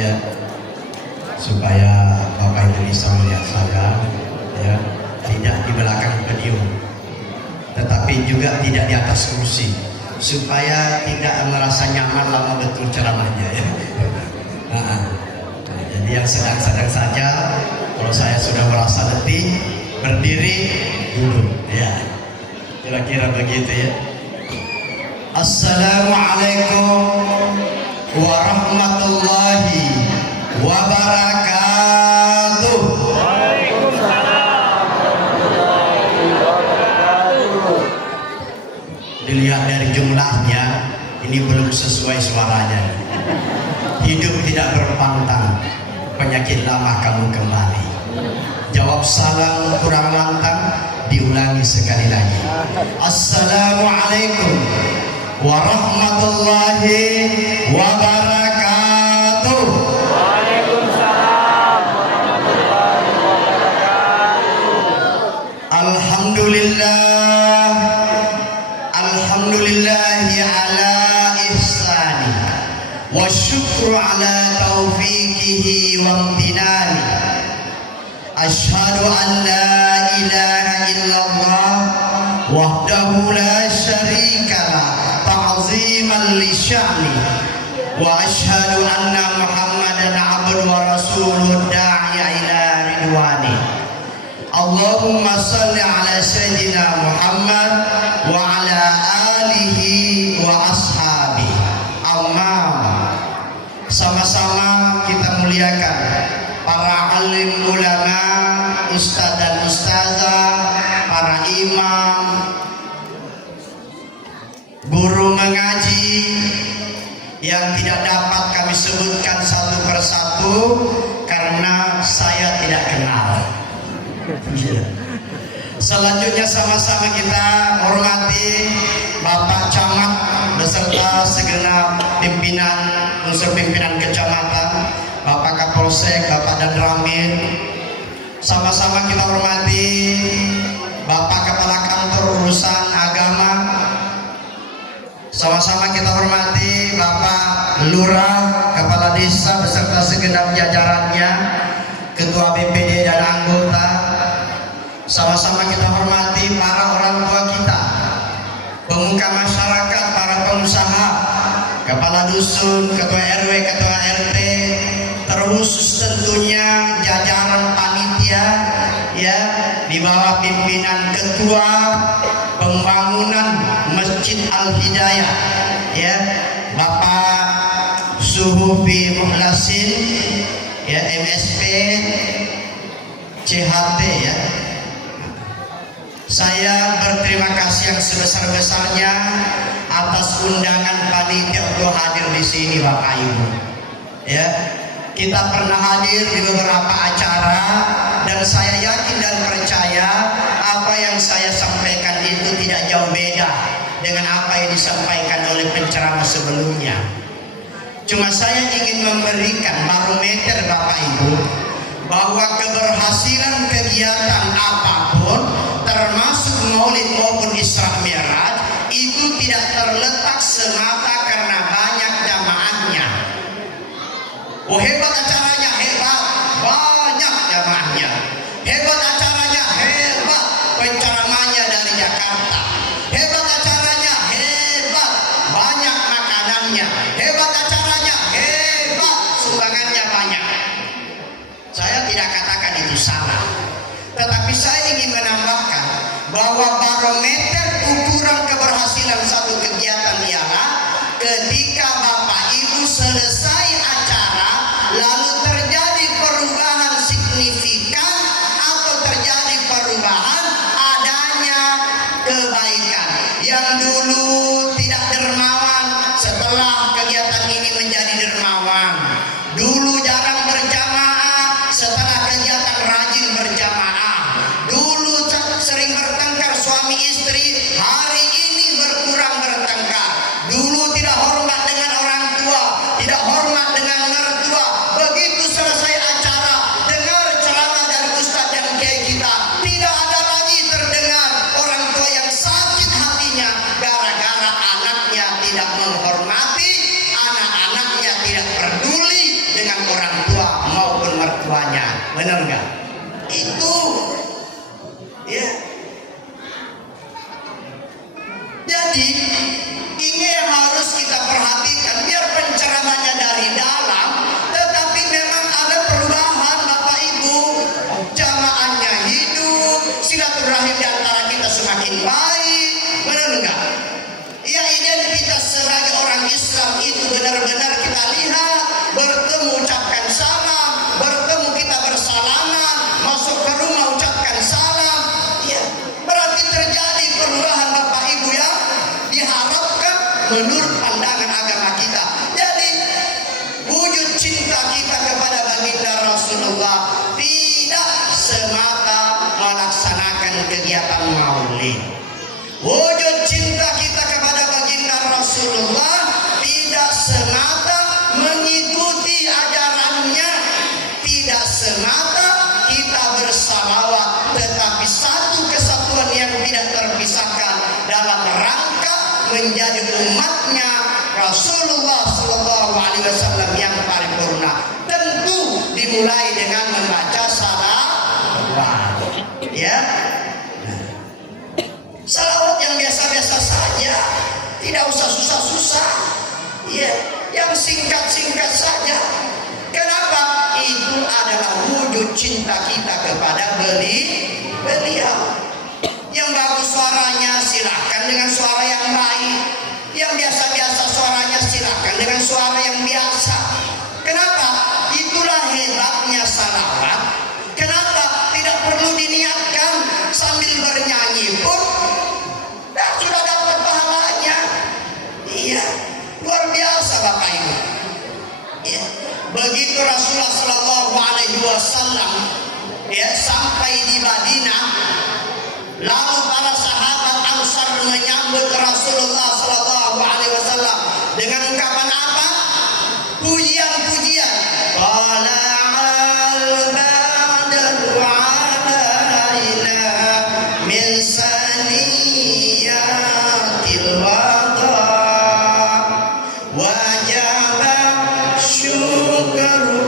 ya, supaya Bapak Ibu bisa melihat saya, ya, tidak di belakang podium, tetapi juga tidak di atas kursi, supaya tidak merasa nyaman lama betul ceramahnya, ya. Jadi yang sedang-sedang saja, kalau saya sudah merasa letih, berdiri dulu, ya, kira-kira begitu, ya. Assalamualaikum warahmatullahi wabarakatuh. Dilihat dari jumlahnya, ini belum sesuai suaranya. Hidup tidak berpantang, penyakit lama kamu kembali. Jawab salam kurang lantang, diulangi sekali lagi. Assalamualaikum warahmatullahi wabarakatuh. Waalaikumsalam warahmatullahi wabarakatuh. Alhamdulillah, alhamdulillahi ala ihsani wa syukru ala taufiqihi wa amtinani. Ashhadu an la ilaha illallah wahdahu la syarikalah ta'ziman li sya'ni wa ashhadu anna Muhammadan abduhu wa rasuluhu da'iya ila ridwani. Allahumma salli ala sayyidina Muhammad wa ala alihi wa ashabi. Amma, sama-sama kita muliakan para alim ulama, ustadz dan ustazah, para imam, guru mengaji yang tidak dapat kami sebutkan satu persatu karena saya tidak kenal. Selanjutnya sama-sama kita hormati Bapak Camat beserta segenap pimpinan unsur pimpinan kecamatan, Bapak Kapolsek, Bapak Danramil. Sama-sama kita hormati Bapak Kepala Kantor Urusan Agama. Sama-sama kita hormati Bapak Lurah, Kepala Desa beserta segenap jajarannya, Ketua BPD dan anggota. Sama-sama kita hormati para orang tua kita, pemuka masyarakat, para pengusaha, kepala dusun, ketua RW, ketua RT, terkhusus tentunya jajaran panitia, ya, di bawah pimpinan ketua pembangunan Masjid Al Hidayah, ya, Bapak Suhufi Muhlasin, ya, MSP CHT, ya. Saya berterima kasih yang sebesar-besarnya atas undangan panitia untuk hadir di sini, Bapak Ibu. Ya, kita pernah hadir di beberapa acara dan saya yakin dan percaya apa yang saya sampaikan itu tidak jauh beda dengan apa yang disampaikan oleh penceramah sebelumnya. Cuma saya ingin memberikan barometer, Bapak Ibu, bahwa keberhasilan kegiatan apapun termasuk Maulid maupun Isra Mi'raj itu tidak terletak semata karena banyak jamaahnya. Oh, hebat acaranya, hebat, banyak jamaahnya. Hebat acaranya, hebat, penceramahnya dari Jakarta. Hebat acaranya, hebat, banyak makanannya. Hebat acaranya, hebat, sumbangannya banyak. Saya tidak katakan itu salah, tetapi saya ingin menambahkan bahwa barometer ukuran keberhasilan satu kegiatan ialah ketika Bapak Ibu selesai acara lalu terjadi perubahan signifikan atau terjadi perubahan adanya kebaikan. Yang dulu tidak dermawan setelah kegiatan ini menjadi dermawan. Dulu jarang berjamaah setelah kegiatan rajin berjamaah. Dulu sering bertengkar suami istri, hari ini berkurang bertengkar. Dulu tidak hormat dengan orang tua, tidak hormat dengan mertua. Begitu selesai acara, dengar ceramah dari ustadz dan kiai kita, tidak ada lagi terdengar orang tua yang sakit hatinya gara-gara anaknya tidak menghormati, umatnya Rasulullah Sallallahu Alaihi Wasallam yang paripurna, tentu dimulai dengan membaca salawat. Ya, salawat yang biasa-biasa saja, tidak usah susah-susah. Ya, yang singkat-singkat saja. Kenapa? Itu adalah wujud cinta kita kepada beliau. Yang bagus suaranya silahkan dengan suara yang baik. Yang biasa-biasa suaranya silahkan dengan suara yang biasa. Kenapa? Itulah hebatnya salawat. Kenapa? Tidak perlu diniatkan, sambil bernyanyi pun sudah dapat pahalanya. Iya, luar biasa Bapak Ibu. Ya. Begitu Rasulullah Sallallahu Alaihi Wasallam sampai di Madinah, lalu para sahabat Ansar menyambut Rasulullah Sallallahu Alaihi Wasallam dengan ungkapan apa? Pujian-pujian. Tala'al badru alaina min saniyatil wada wajaba syukru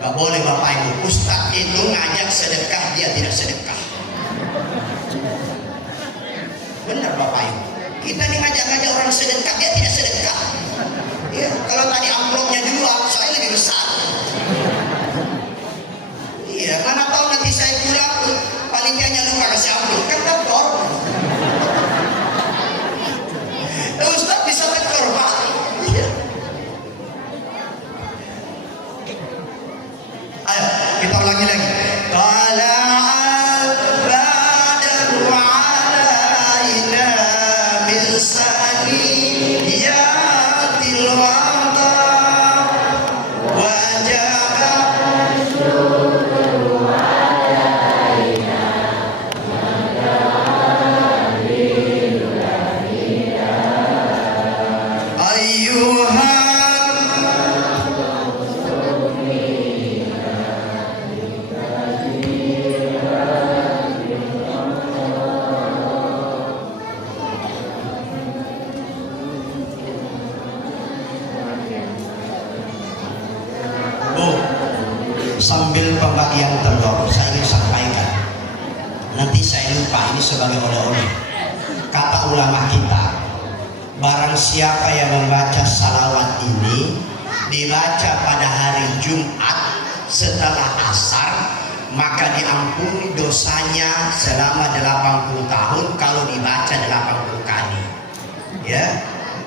Gak boleh Bapak Ibu, Ustaz itu ngajak sedekah, dia tidak sedekah. Benar Bapak Ibu, kita ini ngajak-ngajak orang sedekah, dia tidak sedekah. Ya, kalau tadi amplopnya dua, saya lebih besar. Iya, mana tahu nanti saya pulang, panitianya lupa kasih amplop, kan tekor. Ustaz bisa tekor Pak. Iya. Ayo, kita ulangi lagi. Tala'al badru alaina min saniyatil wada wajaba syukru alaina ayyuhan sambil pembagian telur saya ingin sampaikan, nanti saya lupa ini sebagai oleh-oleh. Kata ulama kita, barang siapa yang membaca salawat ini dibaca pada hari Jumat setelah asar, maka diampuni dosanya selama 80 tahun kalau dibaca 80 kali. Ya,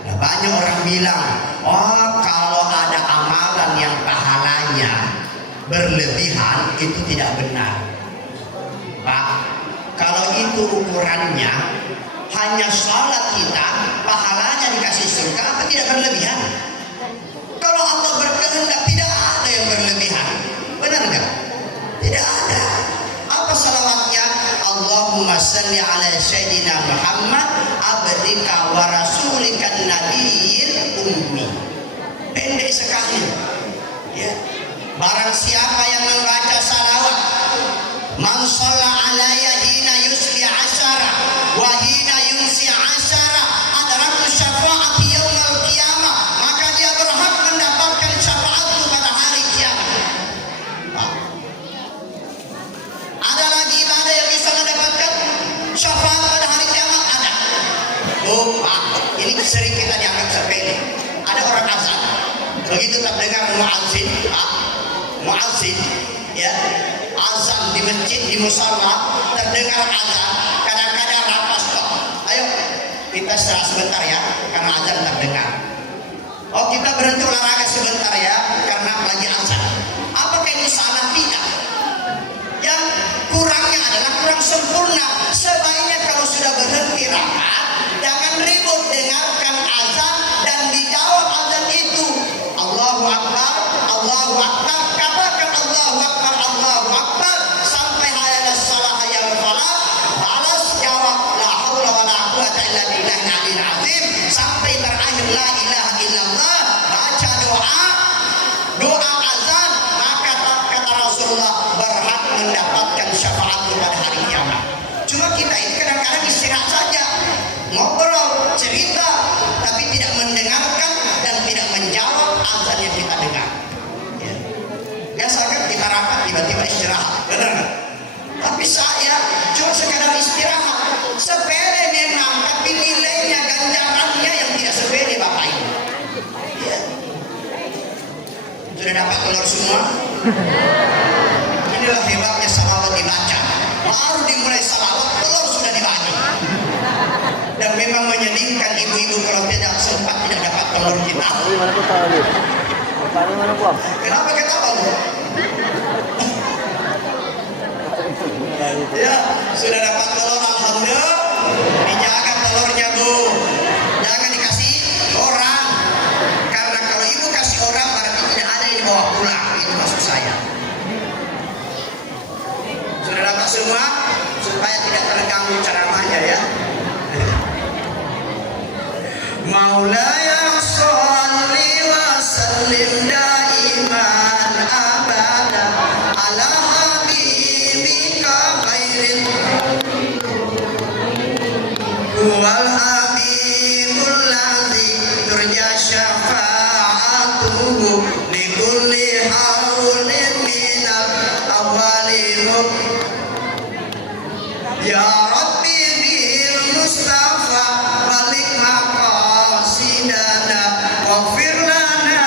nah, banyak orang bilang, oh kalau ada amalan yang pahalanya berlebihan itu tidak benar Pak. Kalau itu ukurannya hanya sholat kita pahalanya dikasih surga, apa tidak berlebihan? Kalau Allah berkehendak tidak ada yang berlebihan, benar nggak? Tidak ada. Apa salawatnya? Allahumma salli ala sayyidina Muhammad abdika wa rasulika nabiyil ummi. Pendek sekali ya. Barang siapa yang membaca salawat, man shalla alayya hina yusli asyara wa hina yumsi asyara adraku syafa'ati yaumil qiyamah, maka dia berhak mendapatkan syafaatku pada hari kiamat. Ada lagi ibadah yang bisa mendapatkan syafaat pada hari kiamat? Ada. Oh Pak, ini sering kita dianggap sepele. Ada orang azan, begitu tak dengar muazzin, muazzin ya, azan di masjid, di musala, terdengar azan, kadang-kadang rapas kok. Ayo kita istirahat sebentar ya, karena azan terdengar. Oh kita berhenti olahraga sebentar ya, karena lagi azan. Apakah itu salah? Tidak. sempurna. Sebaiknya kalau sudah berhenti rakaat, jangan ribut, dengarkan azan dan dijawab azan itu. Allahu Akbar, Allahu Akbar, katakan Allahu Akbar, Allahu Akbar sampai hayya shalah hayya falah. Balas jawab la haula wala quwata illa billahil aliyil azim sampai terakhir la ilaha illallah. Baca doa azan, maka kata Rasulullah berhak mendapatkan syafaat pada hari kiamat. Cuma kita ini kadang-kadang istirahat saja, ngobrol, cerita, tapi tidak mendengarkan dan tidak menjawab azan yang kita dengar. Ya. Biasa kan kita rapat tiba-tiba istirahat, benar kan? Tapi saya cuma sekadar istirahat, sepele memang, tapi nilainya, ganjarannya yang tidak sepele Bapak Ibu. Ya. Sudah dapat telur semua? Inilah hebatnya salawat dibaca. Baru dimulai salawat, telur sudah dibagi. Dan memang menyedihkan ibu-ibu kalau tidak sempat tidak dapat telur kita. Mana pun tahu. Mana pun. Kenapa ketawa Bu? Ya, sudah dapat telur, alhamdulillah. Dijaga telurnya Bu. Jangan dikasih orang. Karena kalau ibu kasih orang berarti tidak ada yang dibawa pulang. Itu maksud saya. Sudah dapat semua supaya tidak terganggu ceramahnya ya. Maulaya sholli wa sallim daiman abada ala habibika khairil wal habibul ladzi turja syafa'atuhu li kulli haulin minal awwalin ya Rabbi bil Mustafa balik maqasidana waghfir lana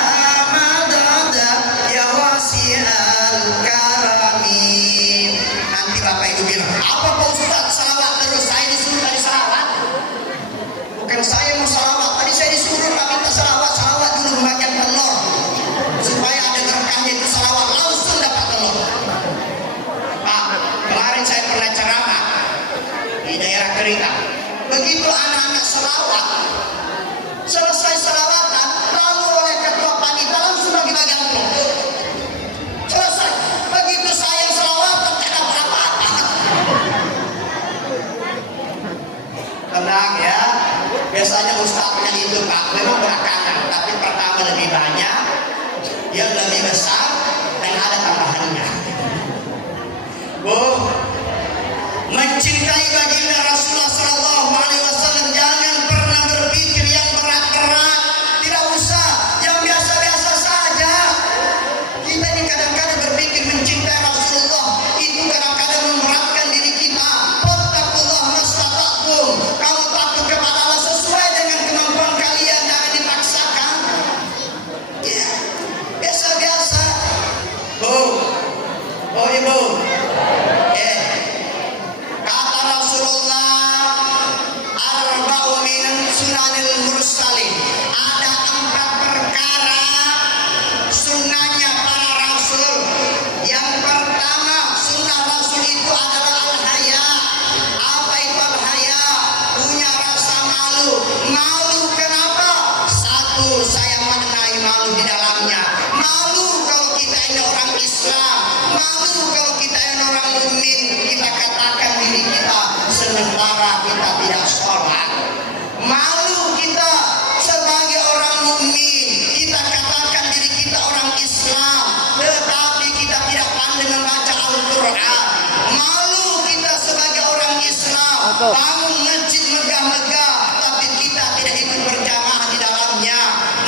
madada ya wasi'al karami. Nanti Bapak Ibu bilang, apa Pak Ustaz salawat terus? Saya disuruh tadi salawat. Bukan saya mau salawat, tadi saya disuruh Pak minta salawat. Salawat dulu membagian telur supaya ada berkahnya itu salawat langsung dapat telur. Pak, kemarin saya pernah ceramah di daerah Kerika. Begitu anak-anak selawat, selesai selawatan, lalu oleh ketua panitia langsung bagi-bagi amplop. Selesai. Begitu saya selawatan, tidak apa-apa. Tenang ya. Biasanya ustaznya itu Pak, memang belakangan, tapi pertama lebih banyak, yang lebih besar, dan ada tambahannya. Bu, mencintai baginda Rasulullah Sallallahu Alaihi Wasallam jangan pernah berpikir yang berat-berat, tidak usah, yang biasa-biasa saja. Kita ini kadang-kadang berpikir mencintai Rasulullah itu kadang-kadang memberatkan diri kita. Fattakullah mastata'tum, kamu takut kepada Allah sesuai dengan kemampuan kalian, jangan dipaksakan. Ya, biasa-biasa. Bu, oh ibu. Kata Rasulullah arba'u min sunanil mursalin, ada 4 perkara sunnahnya para rasul. Yang pertama sunnah rasul itu adalah al-haya. Apa itu al-haya? Punya rasa malu. Malu kenapa? Satu, saya mengenai malu di dalamnya. Malu kalau kita ini orang Islam, malu kalau kita ini orang mukmin, kita katakan diri kita sementara kita tidak sholat. Malu kita sebagai orang mukmin, kita katakan diri kita orang Islam, tetapi kita tidak pandai membaca Al-Quran. Malu kita sebagai orang Islam, bangun masjid megah-megah, tapi kita tidak ikut berjamaah di dalamnya.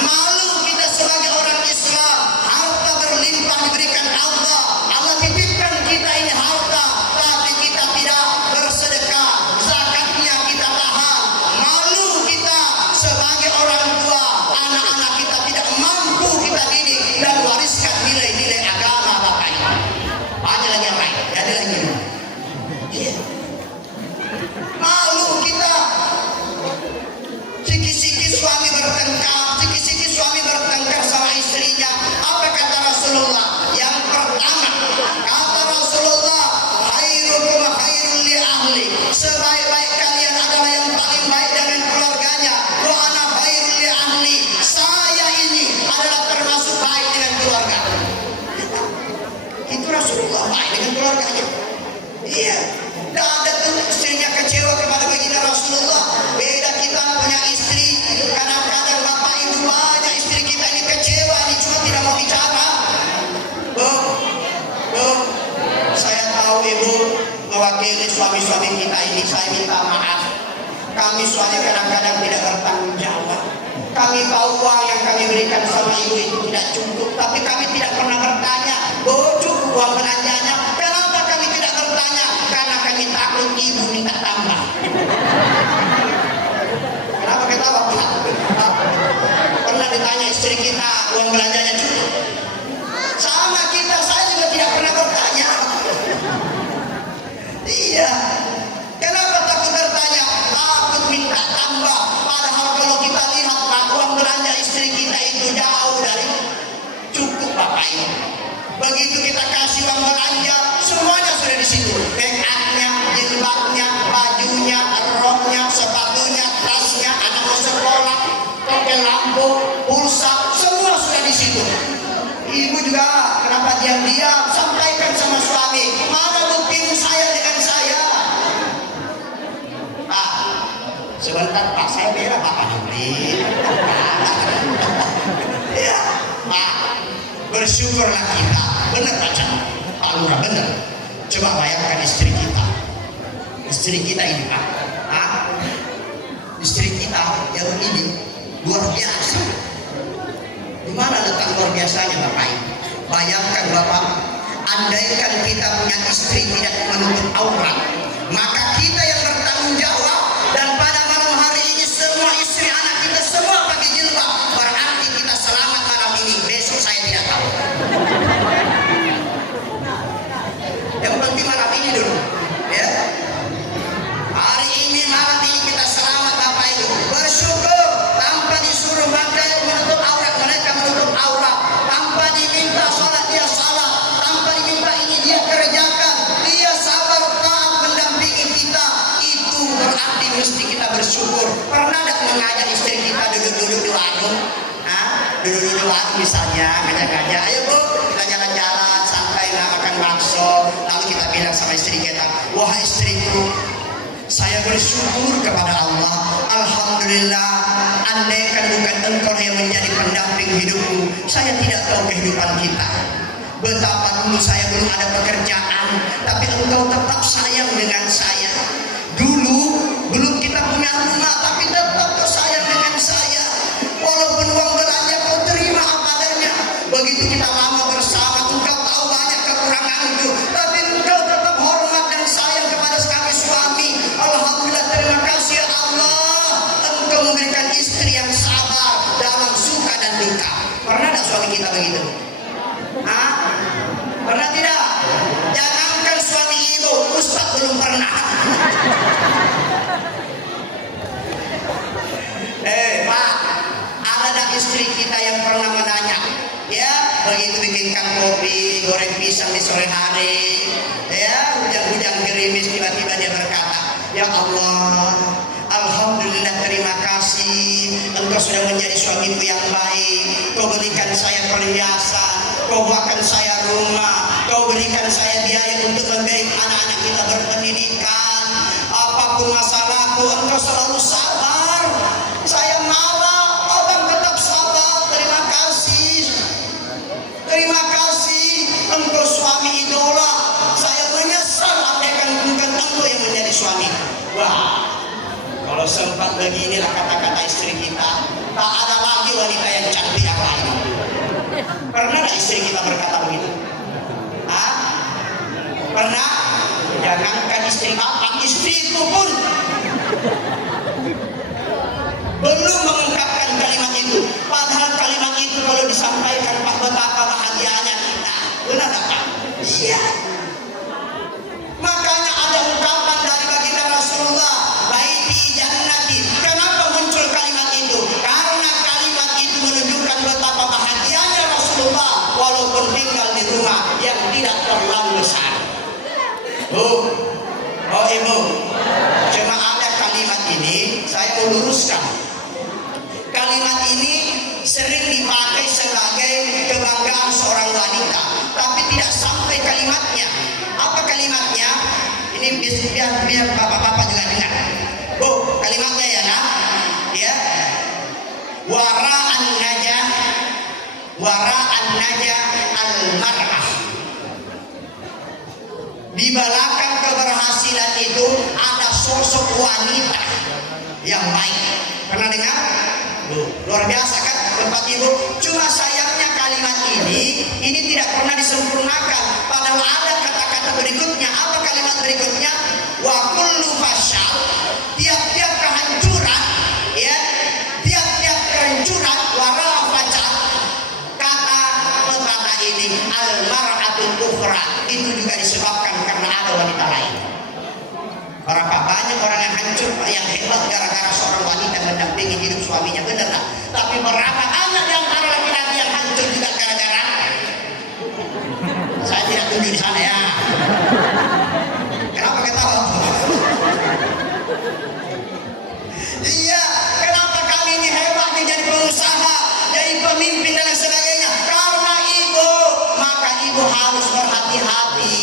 Malu kita sebagai orang Islam, harta berlimpah diberikan Allah. Allah titipkan kita ini harta, tapi kita tidak bersedekah, zakatnya kita tahan. Malu kita sebagai orang tua, anak-anak kita tidak mampu kita didik dan wariskan nilai-nilai agama Bapak Ibu. Ada lagi yang lain, ada lagi. Iya. Malu kita. Sikit-sikit suami bertengkar sama istrinya. Apa kata Rasulullah? Yang pertama, kata Rasulullah, khairukum khairul li Sebaik-baik kalian adalah yang paling baik dengan keluarganya. Wa ana khairul li ahli. Saya ini adalah termasuk baik dengan keluarga. Itu Rasulullah baik dengan keluarganya. Iya. Tidak ada istrinya kecewa kepada baginda Rasulullah. Beda kita punya istri. Kadang-kadang bapak ibu banyak istri kita ini kecewa. Ini cuma tidak mau bicara. Saya tahu ibu mewakili suami-suami kita ini. Saya minta maaf. Kami suami kadang-kadang tidak bertanggung jawab. Kami tahu uang yang kami berikan sama ibu itu tidak cukup. Tapi kami tidak pernah bertanya, cukup uang belanjanya. Kenapa kami tidak bertanya? Karena kami takut ibu minta tambah. Kenapa ketawa? Pernah ditanya istri kita uang belanjanya cukup? Sama kita, saya juga tidak pernah bertanya. Iya. Kenapa takut bertanya? Takut minta tambah. Padahal kalau kita lihat uang belanja istri kita itu jauh dari cukup bapak ibu. Begitu kita kasih uang belanja, semuanya sudah di situ. Make-upnya, jilbabnya, bajunya, roknya, sepatunya, tasnya, anak mau sekolah, token lampu, pulsa, semua sudah di situ. Ibu juga kenapa diam-diam? Sampaikan sama suami. Mana bukti saya dengan saya? Pak, sebentar Pak, saya bela Bapak dibeli. Ya, Pak, bersyukurlah kita. Benar Pak Chandra, Pak Lurah benar. Coba bayangkan istri kita. Istri kita ini Pak. Istri kita yang ini luar biasa. Di mana letak luar biasanya Bapak Ibu? Bayangkan Bapak, andaikan kita punya istri tidak menutup aurat, maka kita yang bertanggung jawab. Dan pada malam hari ini semua istri anak kita semua pakai jilbab, berarti kita selamat malam ini. Besok saya tidak tahu. Yang penting malam ini dulu, ya. Hari ini malam ini kita selamat Bapak Ibu. Bersyukur tanpa disuruh menutup aurat, mereka menutup aurat. Tanpa diminta sholat dia salat, tanpa diminta ini dia kerjakan. Dia sabar taat mendampingi kita. Itu berarti mesti kita bersyukur. Pernah tidak mengajak istri kita duduk-duduk di warung? Duduk-duduk di warung misalnya, ngajak-ngajak, ayo Bu, kita jalan-jalan santai makan bakso. Lalu kita bilang sama istri kita, wahai istriku, saya bersyukur kepada Allah. Alhamdulillah, andaikan bukan engkau yang menjadi pendamping hidupku, saya tidak tahu kehidupan kita. Betapa dulu saya belum ada pekerjaan, tapi engkau tetap sayang dengan saya. Dulu belum kita punya rumah, tapi tetap kau sayang dengan saya. Walaupun uang belanja kau terima apa adanya. Begitu kita lama bersama, engkau tahu banyak kekuranganku, tapi engkau tetap hormat dan sayang kepada kami suami. Alhamdulillah, terima kasih Allah. Engkau memberikan istri yang sabar dalam suka dan duka. Pernah tak suami kita begitu? Pernah tidak? Jangankan suami itu, Ustaz belum pernah. Pak, ada tak istri kita yang pernah menanya, ya, begitu bikinkan kopi, goreng pisang di sore hari, ya, hujan-hujan gerimis, tiba-tiba dia berkata, ya Allah, alhamdulillah, terima kasih, engkau sudah menjadi suamiku yang baik. Kau berikan saya perhiasan, kau buatkan saya rumah, kau berikan saya biaya untuk membiayai anak-anak kita berpendidikan. Apapun masalahku, engkau selalu sabar. Saya marah, abang tetap sabar. Terima kasih. Terima kasih, engkau suami idola. Saya menyesal andaikan bukan engkau yang menjadi suami. Wah, kalau sempat beginilah kata-kata istri kita, tak ada lagi wanita yang cantik yang lain. Pernah tak istri kita berkata begitu? Pernah? Jangankan istri apa, istriku pun belum mengungkapkan kalimat itu. Padahal kalimat itu kalau disampaikan Pak, betapa bahagianya kita. Benar tak Pak? Iya. Makanya ada ungkapan dari baginda Rasulullah, baiti jannati. Kenapa muncul kalimat itu? Karena kalimat itu menunjukkan betapa bahagianya Rasulullah walaupun tinggal di rumah yang tidak terlalu besar. Oh ibu, cuma ada kalimat ini saya mau luruskan. Kalimat ini sering dipakai sebagai kebanggaan seorang wanita, tapi tidak sampai kalimatnya. Apa kalimatnya? Ini biar bapak-bapak juga dengar. Bu, kalimatnya ya nak, ya. Wara'an najah al-mar'ah. Di belakang keberhasilan itu ada sosok wanita yang baik. Pernah dengar? Luar biasa kan tempat ibu. Cuma sayangnya kalimat ini tidak pernah disempurnakan. Padahal ada kata-kata berikutnya. Apa kalimat berikutnya? Wa kullu fasyal, tiap-tiap kehancuran, ya, tiap-tiap kehancuran wara fasyal. Kata pepatah ini al-mar'atul ukhra, itu juga disebabkan karena ada wanita lain. Berapa banyak orang yang hancur, yang hebat gara-gara seorang wanita mendampingi hidup suaminya, benar tak? Tapi berapa banyak di antara laki-laki yang hancur juga gara-gara? Saya tidak tunjuk di sana ya. Kenapa ketawa? Iya, kenapa kami ini hebat menjadi pengusaha, jadi pemimpin dan sebagainya? Karena ibu, maka ibu harus berhati-hati.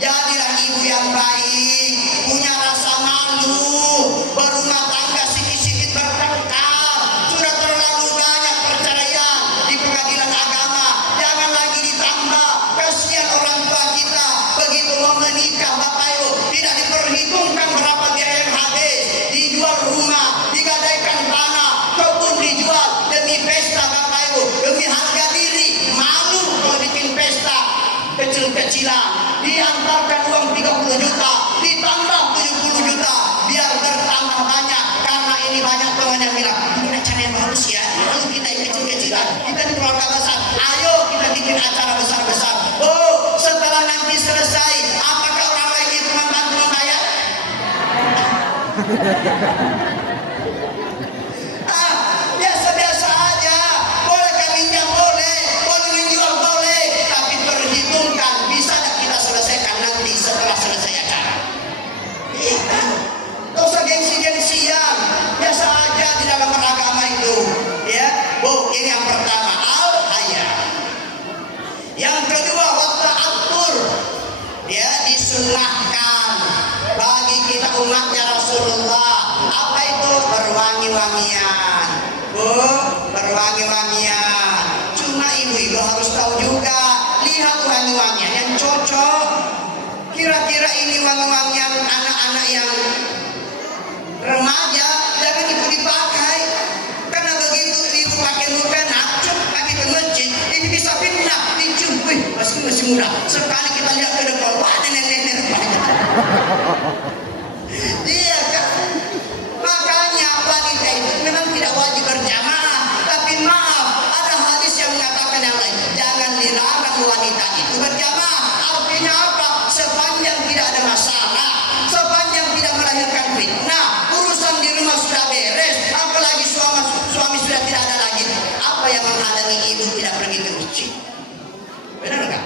Jadilah ibu yang baik, punya rasa malu, berumah tangga sedikit-sedikit bertengkar, sudah terlalu banyak perceraian di pengadilan agama, jangan lagi ditambah. Kasihan orang tua kita begitu mau menikah, bapak ibu tidak diperhitungkan berapa biaya yang habis, dijual rumah, digadaikan tanah, kebun dijual demi pesta bapak ibu, demi harga diri. Malu kalau bikin pesta kecil-kecilan, diantarkan uang 30 juta ditambah 70 juta biar bertambah banyak. Karena ini banyak teman yang bilang ini acara yang bagus ya, lalu kita yang kecil-kecilan, kita di keluarga besar, ayo kita bikin acara besar-besar. Oh, setelah nanti selesai, apakah orang lain itu membantu membayar? Biasa-biasa aja. Boleh minjam boleh menjual boleh, tapi perhitungkan bisa tak kita selesaikan nanti setelah selesai acara. Iya, tak usah gengsi-gengsian, biasa aja di dalam beragama itu. Ya, bu, ini yang pertama al-haya. Yang kedua wat-ta'attur, ya, disunnahkan bagi kita umatnya Rasulullah. Apa itu? Berwangi-wangian. Bu, berwangi-wangian. Cuma ibu-ibu harus tahu juga, lihat wangi-wangian yang cocok. Kira-kira ini wangi-wangian anak-anak yang remaja, jangan itu dipakai. Karena begitu ibu pakai mukena, pakai ke masjid, ini bisa fitnah, dicium, masih muda. Sekali kita lihat ke depan, wah nenek-nenek. Iya kan? Makanya wanita itu memang tidak wajib berjamaah. Tapi maaf, ada hadis yang mengatakan yang lain. Jangan dilarang wanita itu berjamaah. Artinya apa? Sepanjang tidak ada masalah, sepanjang tidak melahirkan fitnah, urusan di rumah sudah beres, apalagi suami sudah tidak ada lagi. Apa yang menghalangi ibu tidak pergi ke masjid? Benar nggak?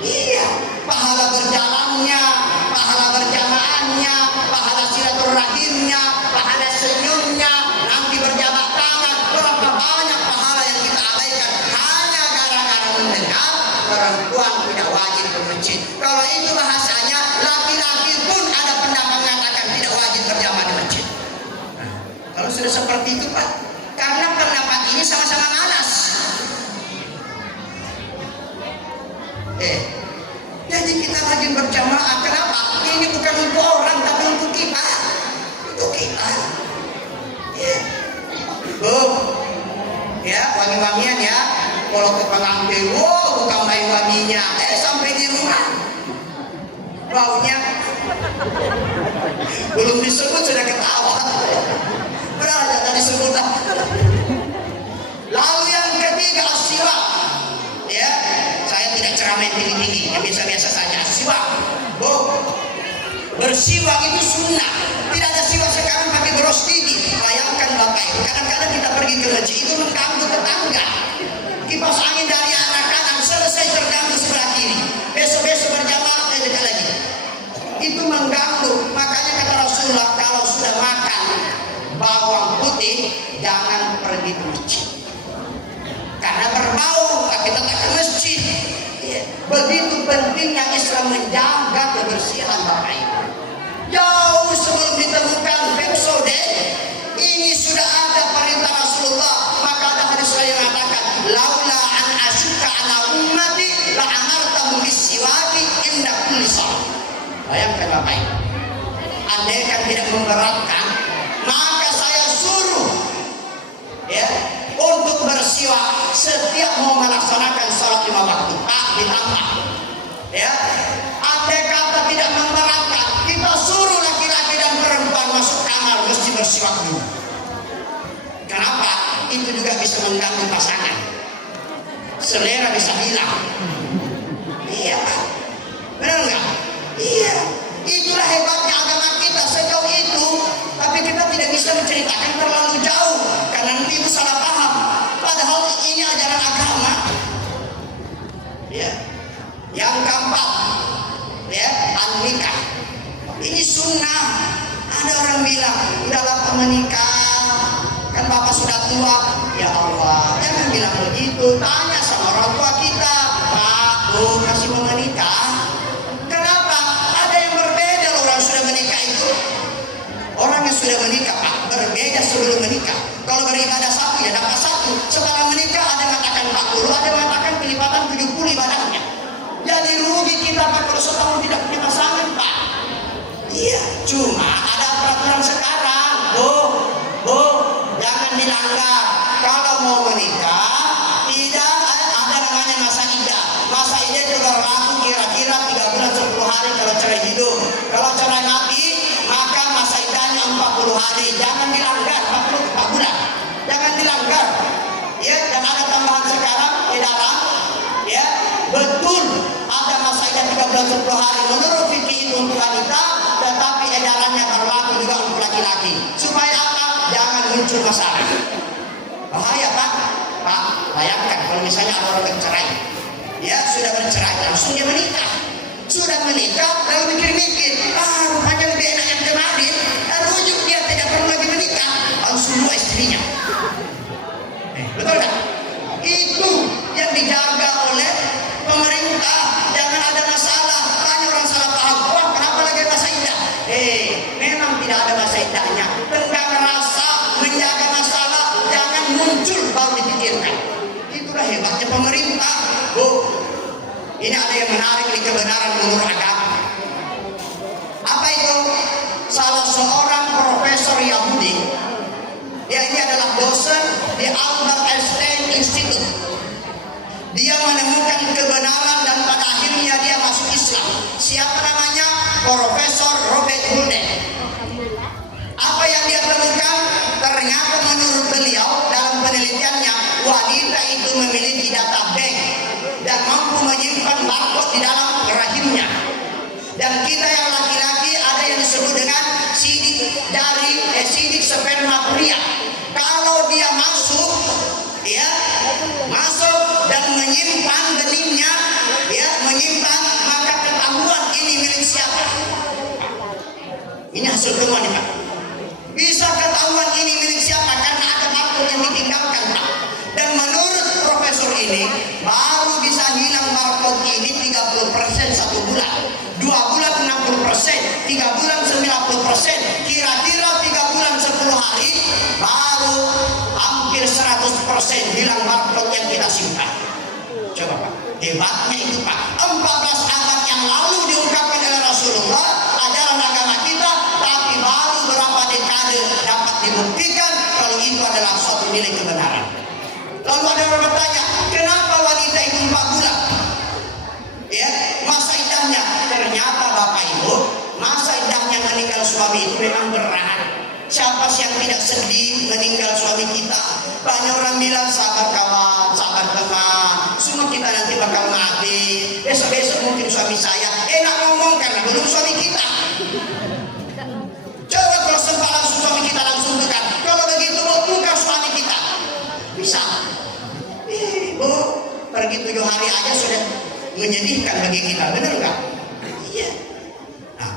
Iya, pahala berjalannya, pahala berjamaahnya, pahala silaturahimnya, pahala senyumnya, nanti berjabat tangan, berapa banyak pahala yang kita abaikan hanya gara-gara mendengar perempuan tidak wajib ke masjid. Kalau itu bahasanya, laki-laki pun ada pendapat mengatakan tidak wajib berjamaah di masjid. Kalau sudah seperti itu Pak, karena pendapat ini sama-sama malas. Jadi kita rajin berjamaah. Kenapa? Ini bukan untuk orang, tapi untuk kita. Untuk kita. Ya. Ya, wangi-wangian ya. Kalau ke pengantin, wow, bukan main wanginya. Sampai di rumah, baunya belum disebut sudah ketawa. Berada tadi sebutan. Lalu yang ketiga as-siwak. Ya, saya tidak ceramah tinggi-tinggi, yang biasa-biasa saja. Siwak, bersiwak itu sunnah. Tidak ada siwak sekarang pakai bros gigi. Bayangkan Bapak Ibu, kadang-kadang kita pergi ke masjid itu mengganggu tetangga. Kipas angin dari arah kanan selesai terganggu sebelah kiri. Besok-besok berjamaah dekat lagi. itu mengganggu. Makanya kata Rasulullah, kalau sudah makan bawang putih jangan pergi ke masjid karena berbau, kita tak ke masjid. Begitu pentingnya Islam menjaga kebersihan Bapak Ibu. Jauh sebelum ditemukan Pepsode, ini sudah ada perintah Rasulullah. Maka ada hadis yang mengatakan, laula an asyukka ala ummati la amartahu bisiwaki inda kulli shalah. Bayangkan Bapak Ibu, andai kan tidak memberatkan, maka saya suruh untuk bersiwak setiap mau melaksanakan sholat 5 waktu. Pak, ditambah andai kata tidak memberatkan, kita suruh laki-laki dan perempuan masuk kamar mesti bersiwak dulu. Kenapa? Itu juga bisa mengganggu pasangan, selera bisa hilang. Iya Pak, benar nggak? Iya, itulah hebatnya agama kita sejauh itu. Tapi kita tidak bisa menceritakan terlalu jauh karena nanti itu salah paham. Padahal ini ajaran agama. Yang keempat, an-nikah. Ini sunnah. Ada orang bilang, udahlah menikah, kan bapak sudah tua. Ya Allah, jangan bilang begitu. Tanya sama orang tua kita, Pak, Bu, masih mau menikah? Kenapa? Ada yang berbeda loh orang sudah menikah itu. Orang yang sudah menikah, Pak, berbeda sebelum menikah. Kalau beribadah satu, ya dapat satu. Setelah menikah, ada yang mengatakan 40, ada yang mengatakan kelipatan 70 ibadahnya. Jadi rugi kita Pak kalau setahun tidak punya pasangan Pak. Iya, cuma ada peraturan sekarang, Bu, jangan dilanggar. Kalau mau menikah, tidak ada namanya masa iddah. Masa iddah itu berlaku kira-kira 3 bulan 10 hari kalau cerai hidup. Kalau cerai mati, maka masa iddahnya 40 hari. Jangan dilanggar, 4 bulan. Jangan dilanggar. Dan ada tambahan sekarang edaran, betul ada masa iddah 3 bulan 10 hari menurut fikih itu untuk wanita, tetapi edarannya berlaku juga untuk laki-laki. Supaya apa? Jangan muncul masalah. Bahaya Pak. Pak, bayangkan kalau misalnya ada orang bercerai, sudah bercerai langsung dia menikah. Sudah menikah lalu mikir-mikir, rupanya lebih enak yang kemarin. Rujuk dia tidak perlu lagi menikah, langsung 2 istrinya. Betul kan? Itu yang dijaga oleh pemerintah. Jangan ada masalah. Banyak orang salah paham. Wah, kenapa lagi masa iddah? Memang tidak ada masa iddahnya. Tenggang rasa, menjaga masalah, jangan muncul baru dipikirkan. Itulah hebatnya pemerintah. Bu, ini ada yang menarik di kebenaran menurut agama. Apa itu? Salah seorang profesor Yahudi. Ini adalah dosen di Albert Einstein Institute. Dia menemukan kebenaran dan pada akhirnya dia masuk Islam. Siapa namanya? Profesor Robert Hune. Apa yang dia temukan? Ternyata menurut beliau dalam penelitiannya, wanita itu memiliki data bank dan mampu menyimpan barcode di dalam rahimnya. Dan kita yang laki-laki ada yang disebut dengan sidik sperma pria. Kalau dia masuk dan menyimpan benihnya, menyimpan, maka ketahuan ini milik siapa. Ini hasil temuan Pak. Bisa ketahuan ini milik siapa karena ada barcode yang ditinggalkan Pak. Dan menurut profesor ini baru bisa hilang barcode ini 30% 1 bulan, 2 bulan 60%, 3 bulan 90%, kira-kira 3 bulan 10 hari baru hampir 100% hilang barcode yang kita simpan. Coba Pak, hebatnya itu Pak. 14 abad yang lalu diungkapkan oleh Rasulullah ajaran agama kita, tapi baru berapa dekade dapat dibuktikan kalau itu adalah suatu nilai kebenaran. Lalu ada orang bertanya, kenapa wanita itu 4 bulan? Masa iddahnya. Ternyata Bapak Ibu, masa iddahnya meninggal suami itu memang berat. Siapa sih yang tidak sedih meninggal suami kita? Banyak orang bilang sabar kawan, sabar teman, semua kita nanti bakal mati. Besok-besok mungkin suami saya. Enak ngomong karena belum suami kita. Coba kalau sempat langsung suami kita langsung dekat. Kalau begitu bukan suami kita. Bisa. Bu, pergi 7 hari aja sudah menyedihkan bagi kita, benar nggak? Iya. Nah,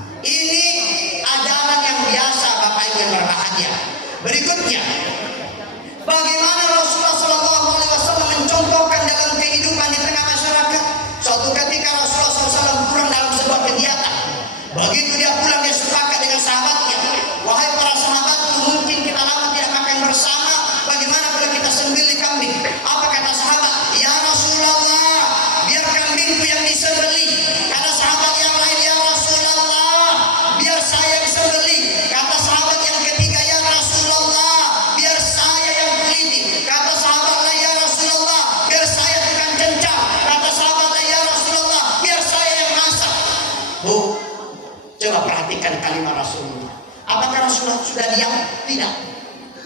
firman Rasulullah. Apakah Rasulullah sudah diam? Tidak.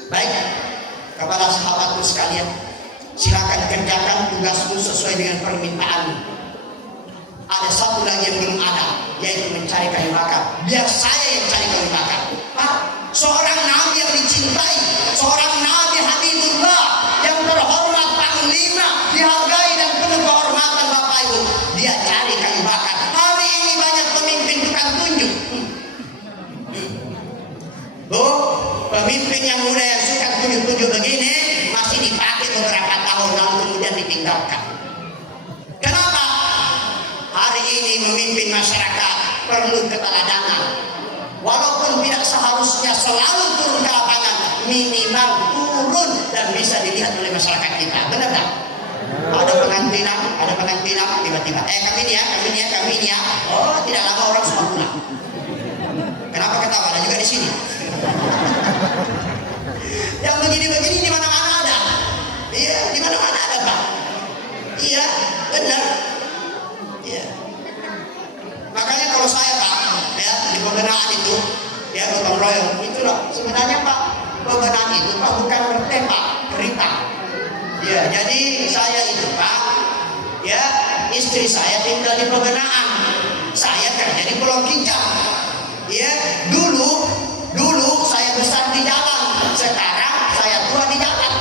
Baik, kepada sahabatku sekalian, silakan kerjakan tugasmu sesuai dengan permintaanmu. Ada satu lagi yang belum ada, yaitu mencari kayu bakar. Biar saya yang cari kayu bakar. Pak, seorang nabi yang dicintai, seorang nabi Habibullah yang terhormat, panglima, dihargai dan penuh kehormatan Bapak Ibu, dia cari kayu bakar. Hari ini banyak pemimpin tukang tunjuk. Pemimpin yang muda yang suka tunjuk-tunjuk begini masih dipakai beberapa tahun lalu kemudian ditinggalkan. Kenapa? Hari ini memimpin masyarakat perlu keteladanan. Walaupun tidak seharusnya selalu turun ke lapangan, minimal turun dan bisa dilihat oleh masyarakat kita. Benar tak? Ada pengantinan tiba-tiba. Kami ini ya. Oh, tidak lama orang semua pulang. Kenapa ketawa? Ada juga di sini. Yang begini-begini di mana-mana ada. Iya, di mana-mana ada, Pak. Iya, benar. Iya. Makanya kalau saya, Pak, ya di pembenahan itu, ya gotong royong itu loh. Sebenarnya Pak, pembenahan itu Pak bukan bertembak, kerita. Ya, jadi saya itu Pak, ya istri saya tinggal di pembenahan, saya kerja di Pulau Kincang. Ya, dulu saya besar di jalan, sekarang saya tua di jalan.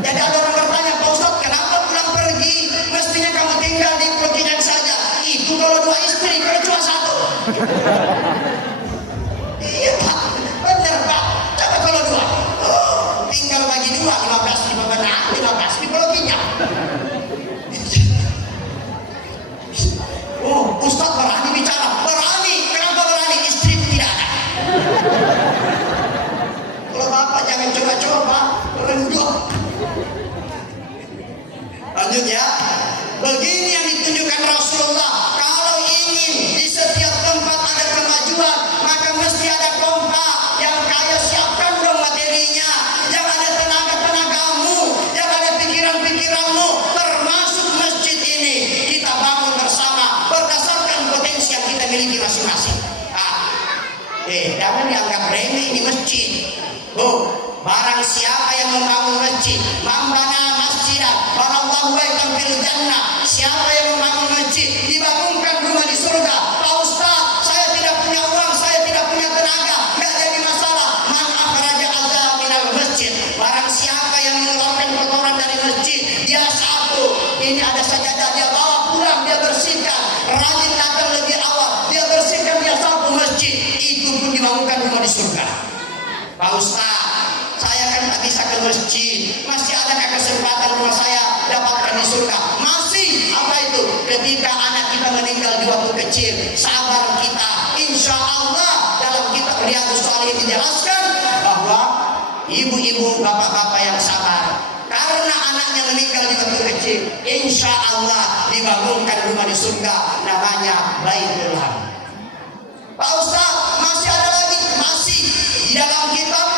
Jadi ada orang bertanya, Pak Ustadz, kenapa pulang pergi? Mestinya kamu tinggal di Pulau Kincang saja. Itu kalau 2 istri, kalau cuma 1. Iya Pak, benar Pak. Coba kalau 2, tinggal bagi 2, 15 di Pembenahan, 15 di Pulau Kincang. Ustadz berani bicara, berani. Kenapa berani? Istri tidak ada. Kalau Bapak jangan coba-coba, rendah. Lanjut ya. Begini yang ditunjukkan Rasulullah. Kalau ingin di setiap tempat ada kemajuan, maka mesti ada pompa. Yang kaya siapkan dong materinya. Yang ada tenaga-tenagamu, yang ada pikiran-pikiranmu, termasuk masjid ini. Kita bangun bersama berdasarkan potensi yang kita miliki masing-masing. Jangan dianggap remeh ini masjid. Barang siapa yang membangun masjid, mambana masjidah, barallahu waitam fil jannah. Siapa yang membangun masjid, dibangunkan rumah di surga. Pak Ustaz, saya tidak punya uang, saya tidak punya tenaga, nggak jadi masalah. Man akhraja azza minal masjid. Barang siapa yang mengeluarkan kotoran dari masjid, dia sapu. Ini ada sajadah, dia bawa pulang, dia bersihkan. Rajin datang lebih awal, dia bersihkan, dia sapu masjid. Itu pun dibangunkan rumah di surga. Pak Ustaz, saya kan tak bisa ke masjid. Masih adakah kesempatan rumah saya dapatkan di surga? Masih. Apa itu? Ketika anak kita meninggal di waktu kecil, sabar kita. Insya Allah dalam kitab Riyadhus Shalihin dijelaskan bahwa ibu-ibu, bapak-bapak yang sabar karena anaknya meninggal di waktu kecil, insya Allah dibangunkan rumah di surga, namanya Baitul Ham. Pak Ustaz, masih ada lagi? Masih. Di dalam kitab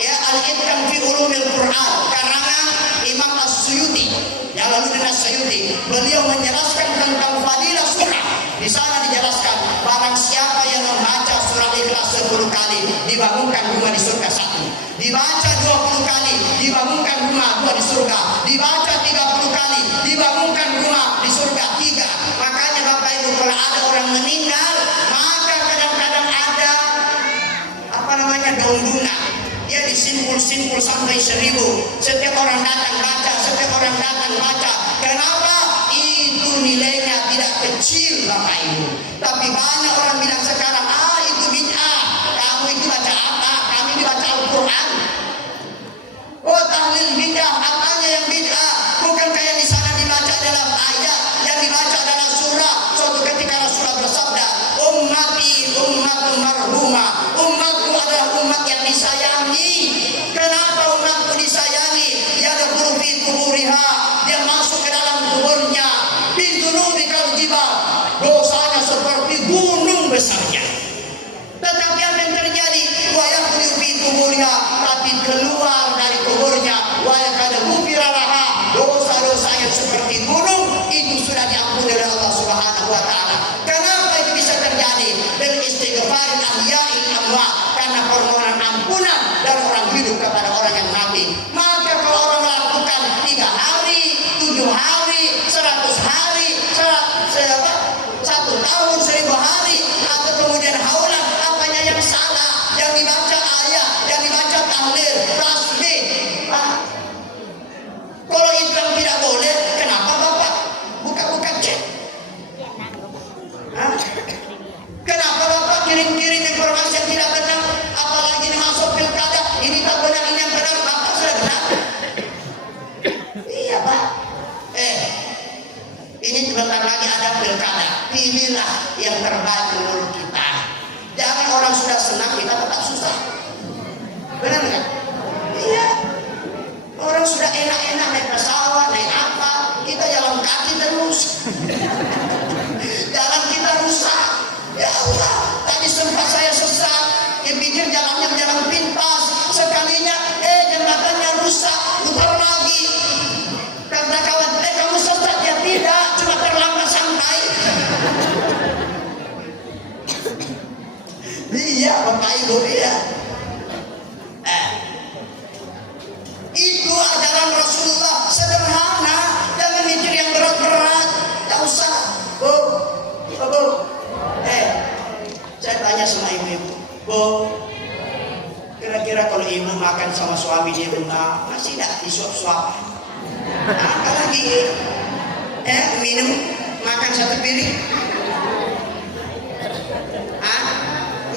ya Al-Itqan fi Ulumil Quran karangan Imam As-Suyuti, ya lalu dengan Suyuti, beliau menjelaskan tentang fadilah surah. Di sana dijelaskan barang siapa yang membaca surah Ikhlas 10 kali dibangunkan rumah di surga 1. Dibaca 20 kali dibangunkan rumah 2 di surga. Dibaca 30 kali dibangunkan rumah di surga 3. Makanya Bapak Ibu, kalau ada orang meninggal, maka kadang-kadang ada daun bunga, dia disimpul-simpul sampai 1000. Setiap orang datang baca, setiap orang datang baca. Kenapa? Itu nilainya tidak kecil Bapak Ibu. Tapi banyak orang bilang sekarang, itu bid'ah. Kamu itu baca apa? Kami dibaca Al-Quran. Oh, tahlil bid'ah, apanya yang bid'ah? Bukan kayak di sana dibaca dalam ayat, yang dibaca adalah surah. Suatu ketika Rasulullah bersabda, ummati ummatun marhumah. Umatku adalah umat yang disayangi. Kenapa umatku disayangi? Yadkhulu fi quburiha, dia masuk ke dalam kuburnya. Bidunubi kal jibal, dosanya seperti gunung besarnya. Tetapi apa yang terjadi? Wa yakhlu fi quburiha, tapi keluar dari kuburnya. Wa yakadu ghufiralaha, dosa-dosanya seperti gunung, itu sudah diampuni oleh Allah Subhanahu wa taala. Kenapa itu bisa terjadi? Bil istighfaril ahya'i informasi yang tidak benar, apalagi ini masuk pilkada, ini tak benar, ini yang benar, Bapak sudah benar. Iya Pak. Ini sebentar lagi ada pilkada, pilihlah yang terbaik menurut kita. Jangan orang sudah senang kita tetap susah. Benar nggak? Iya. Orang sudah enak-enak naik pesawat, naik apa, kita jalan kaki terus. Jalan kita rusak. Ya Allah, tadi sempat saya sesat, pikir jalannya jalan pintas, sekalinya jembatannya rusak, putar lagi. Kata kawan, kamu sesat ya? Tidak, cuma terlambat sampai. Iya Bapak Ibu, iya. Itu ajaran Rasulullah, sederhana, jangan mikir yang berat-berat, tak usah. Bu, saya tanya sama ibu-ibu, Bu, kira-kira kalau ibu makan sama suami di rumah, masih tidak disuap-suap? Apalagi minum, makan satu piring,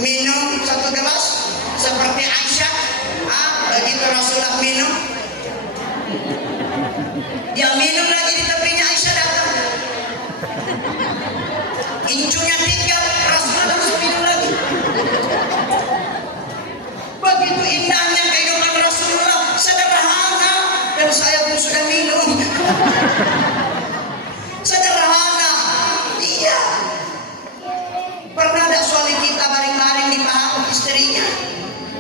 minum satu gelas seperti Aisyah, begitu Rasulullah minum, dia minum lagi di tepinya, Aisyah datang, incunya tinggal, Rasulullah terus minum lagi. Begitu indahnya kehidupan Rasulullah, sederhana, dan saya pun sudah minum. Sederhana, iya. Pernah ada suami kita baring-baring di paha istrinya?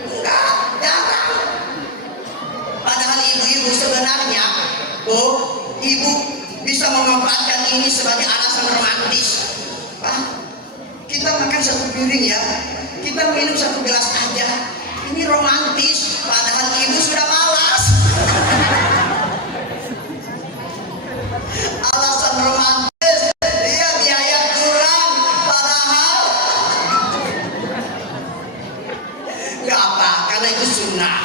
Enggak, jarang. Padahal ibu-ibu sebenarnya, ibu bisa memanfaatkan ini sebagai alasan romantis. Pak, kita makan satu piring ya, kita minum satu gelas aja. Ini romantis, padahal ibu sudah malas. Alasan romantis, dia biaya kurang, padahal nggak apa, karena itu sunnah.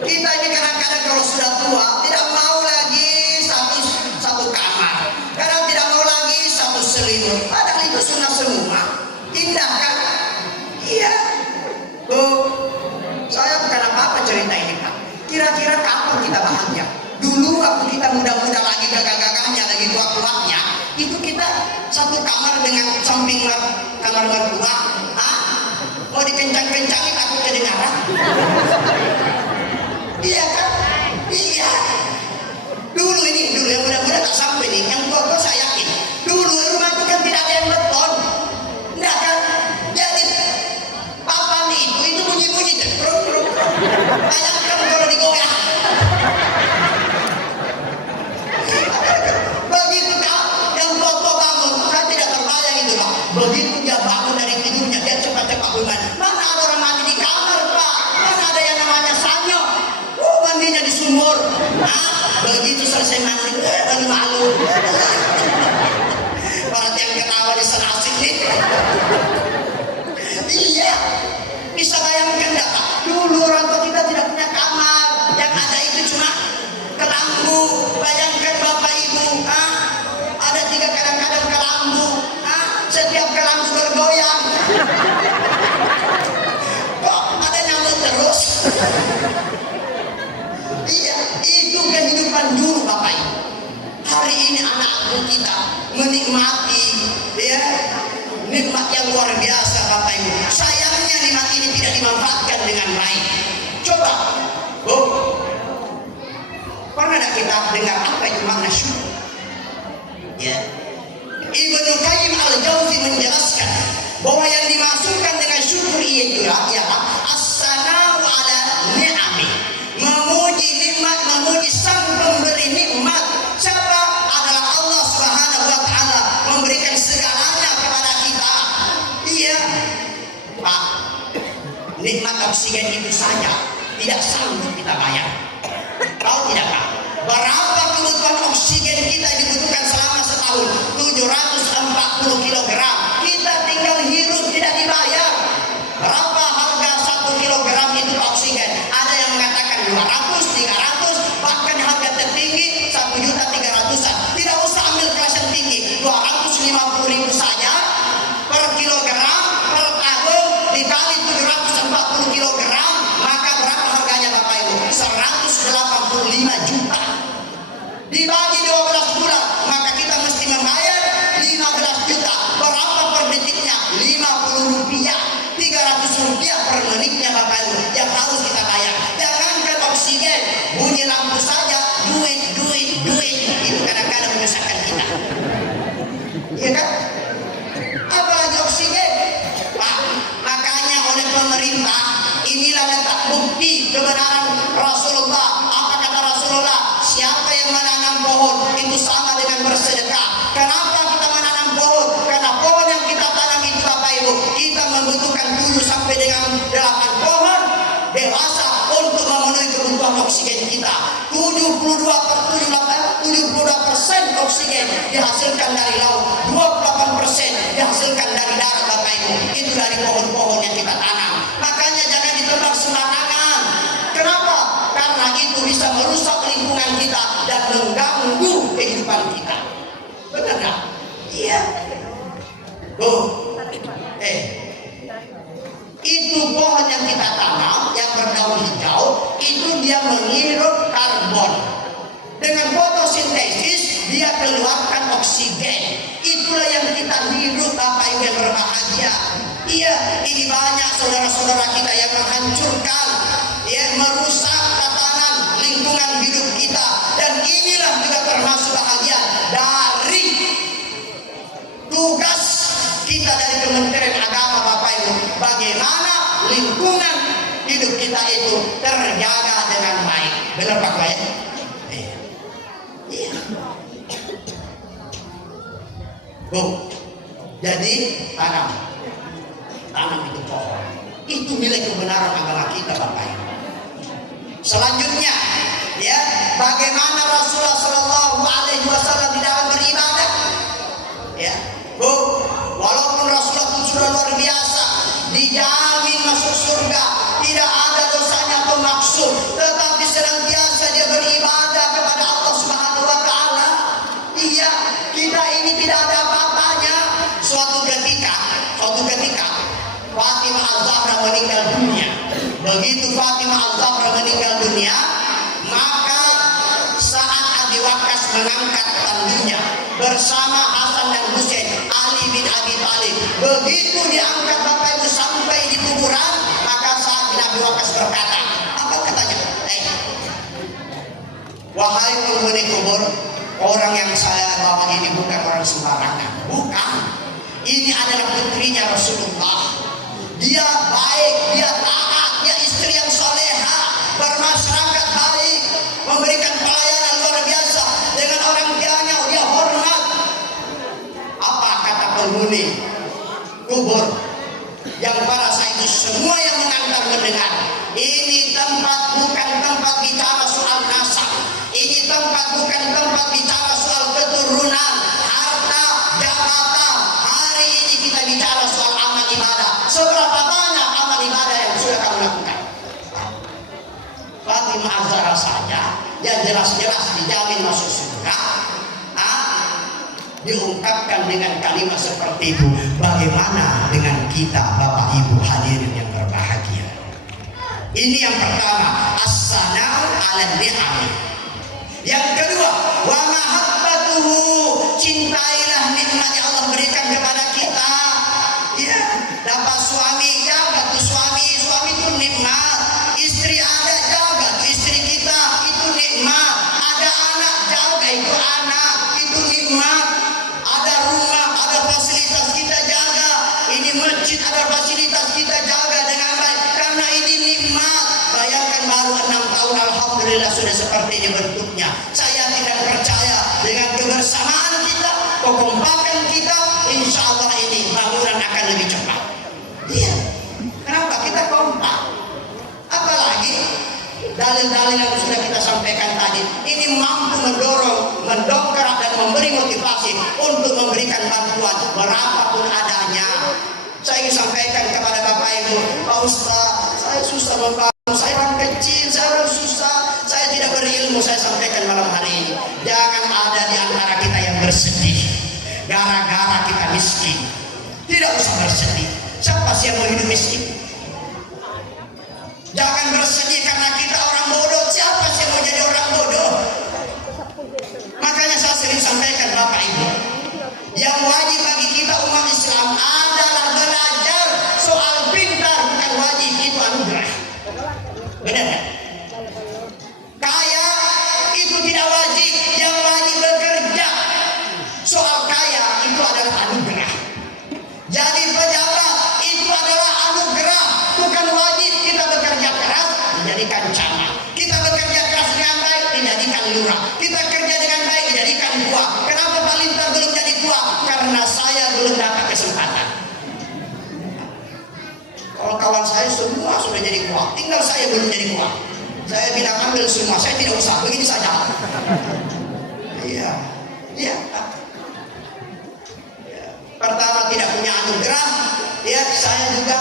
Kita ini kadang-kadang kalau sudah tua tidak mau lagi satu kamar, kadang tidak mau lagi satu selimut, padahal itu sunnah semua. Indah kan? Iya. Saya bukan apa-apa cerita ini Pak. Kira-kira kapan kita bahagia? Dulu waktu kita muda-muda lagi, gagah-gagahnya lagi, tua-tuanya, itu kita satu kamar dengan samping kamar mertua. Mau dikencang-kencangin aku kedengaran. Iya kan? Iya. Dulu yang muda-muda tak sampai nih, yang tua saya yakin. Dulu rumah itu kan tidak ada yang beton, enggak kan? Jadi papan itu bunyi-bunyi terus. Bayangkan kalau digoyah. Begitu Kak, yang tua-tua bangun, saya tidak terbayang itu Pak. Begitu dia bangun dari tidurnya, dia cepat-cepat bermandi. Mana ada orang mandi di kamar Pak? Mana ada yang namanya sanyo? Mandinya di sumur. Begitu selesai mandi, malu. Berarti yang ketawa di sana asik nih. Iya, bisa bayangkan enggak Pak? Dulu orang tua kita tidak punya kamar, yang ada itu cuma kelambu. Bayangkan Bapak Ibu, ada 3 kadang-kadang kelambu, setiap kelambu bergoyang. Kok ada nyamuk terus? Iya, itu kehidupan dulu Bapak Ibu. Hari ini anak-anak kita menikmati, ya, nikmat yang luar biasa Bapak Ibu. Sayangnya nikmat ini tidak dimanfaatkan dengan baik. Coba, pernah tidak kita dengar apa itu makna syukur? Ya, Ibnu Qayyim al-Jauzi menjelaskan bahwa yang dimaksudkan dengan syukur itu ialah as-sana'u ala ni'ami, memuji nikmat, memuji sang pemberi nikmat. Siapa? Adalah Allah Subhanahu wa taala, memberikan segalanya kepada kita. Iya Pak, nikmat oksigen itu saja tidak sanggup kita bayar. Tahu tidak Pak? Berapa kebutuhan oksigen kita dibutuhkan selama setahun? 740 kg. Kita tinggal hirup tidak dibayar. Berapa harga 1 kg itu oksigen? Ada yang mengatakan 200, 300, bahkan harga tertinggi 1.300.000-an. Tidak usah ambil kelas yang tinggi, 250.000 saja per kilogram per tahun. dikali 740 kilogram, maka berapa harganya Bapak Ibu? 185 juta. Dibagi 12 bulan, maka kita mesti membayar 15 juta. Berapa per detiknya? 50 rupiah. 300 rupiah per menitnya Bapak Ibu yang harus kita bayar. Jangankan oksigen, bunyi lampu saja duit. Itu kadang-kadang menyusahkan kita. Iya kan? Apalagi oksigen. Pak, makanya oleh pemerintah inilah letak bukti kebenaran Rasulullah. Apa kata Rasulullah? Siapa yang menanam pohon itu sama dengan bersedekah. Kenapa kita menanam pohon? Karena pohon yang kita tanam itu Bapak Ibu, kita membutuhkan 7 sampai dengan 8 pohon dewasa untuk memenuhi kebutuhan oksigen kita. 72% oksigen dihasilkan dari laut, 28% dihasilkan dari darat Bapak Ibu. Itu dari pohon-pohon yang kita tanam. Makanya jangan ditebang sembarangan. Kenapa? Karena itu bisa merusak lingkungan kita dan mengganggu kehidupan kita. Benar nggak? Iya. Itu pohon yang kita tanam yang berdaun hijau itu dia menghirup karbon. Dengan fotosintesis dia keluarkan oksigen. Itulah yang kita hirup Bapak Ibu yang berbahagia. Iya, ini banyak saudara-saudara kita yang menghancurkan, merusak tatanan lingkungan hidup kita. Dan inilah juga termasuk bahagian dari tugas kita dari Kementerian Agama Bapak Ibu. Bagaimana lingkungan hidup kita itu terjaga dengan baik. Benar Pak Klay? Iya. Jadi tanam itu pohon. Itu nilai kebenaran agama kita Bapak Ibu. Selanjutnya, bagaimana Rasulullah Shallallahu Alaihi Wasallam di dalam beribadah? Walaupun Rasulullah itu sudah luar biasa, dijamin masuk surga, tidak ada dosanya atau maksud, tetapi senantiasa dia beribadah kepada Allah Subhanahu Wa Taala. Iya, kita ini tidak ada apa-apanya. Suatu ketika Fatimah Al-Zahra meninggal dunia. Begitu Fatimah Al-Zahra meninggal dunia, maka saat Abi Waqqas mengangkat tandunya bersama Hasan dan Husain, Ali bin Abi Thalib. Begitu diangkat Bapak Ibu sampai di kuburan, maka saat bin Abi Waqqas berkata, apa katanya? Wahai penghuni kubur, orang yang saya bawa ini bukan orang sembarangan. Bukan. Ini adalah putrinya Rasulullah. Dia baik, dia taat, dia istri yang soleha, bermasyarakat baik, memberikan pelayanan luar biasa dengan orang tuanya, dia hormat. Apa kata penghuni kubur yang pada saat itu semua yang mengantar mendengar? Ini tempat bukan tempat bicara soal nasab. Ini tempat bukan tempat bicara soal keturunan, harta, jabatan. Hari ini kita bicara soal amal ibadah. Seberapa banyak amal ibadah yang sudah kamu lakukan? Fatimah Al-Zahra saja yang jelas-jelas dijamin masuk surga, diungkapkan dengan kalimat seperti itu. Bagaimana dengan kita Bapak Ibu hadirin yang berbahagia? Ini yang pertama, as-sana'u 'alan ni'am. Yang kedua, wa mahabbatuhu, cintailah nikmat yang Allah berikan kepada kita. Dapat suami, jaga tuh suami itu nikmat. Istri ada, jaga tuh istri kita, itu nikmat. Ada anak, jaga itu anak, itu nikmat. Ada rumah, ada fasilitas, kita jaga. Ini masjid, ada fasilitas, kita jaga dengan baik, karena ini nikmat. Bayangkan baru 6 tahun, alhamdulillah sudah seperti ini bentuknya. Saya tidak percaya dengan kebersamaan kita, kekompakan kita, insya Allah ini bangunan akan lebih cepat. Iya. Kenapa? Kita kompak. Apalagi dalil-dalil yang sudah kita sampaikan tadi, ini mampu mendorong, mendongkrak dan memberi motivasi untuk memberikan bantuan berapapun adanya. Saya ingin sampaikan kepada Bapak Ibu, Pak Ustaz, saya susah membantu, saya orang kecil, saya orang susah, saya tidak berilmu. Saya sampaikan malam hari ini, jangan ada di antara kita yang bersedih gara-gara kita miskin. Tidak usah bersedih. Siapa sih yang mau hidup miskin? Jangan bersedih karena kita orang bodoh. Siapa sih yang mau jadi orang bodoh? Makanya saya sering sampaikan Bapak Ibu, yang wajib bagi kita umat Islam adalah belajar. Soal pintar bukan wajib, itu anugerah. Benar kan? Kaya itu tidak wajib, yang wajib bekerja. Soal kaya itu adalah anugerah. Jadi pejabat itu adalah anugerah, bukan wajib. Kita bekerja keras dijadikan camat, kita bekerja keras dengan baik dijadikan lurah, kita kerja dengan baik dijadikan buah. Kenapa Pak Lintar belum jadi buah? Karena saya belum dapat kesempatan. Kalau kawan saya semua sudah jadi kuah, tinggal saya belum jadi kuah. Saya bilang ambil semua, saya tidak usah, begini saja. Iya, iya. Pertama tidak punya anugerah, ya saya juga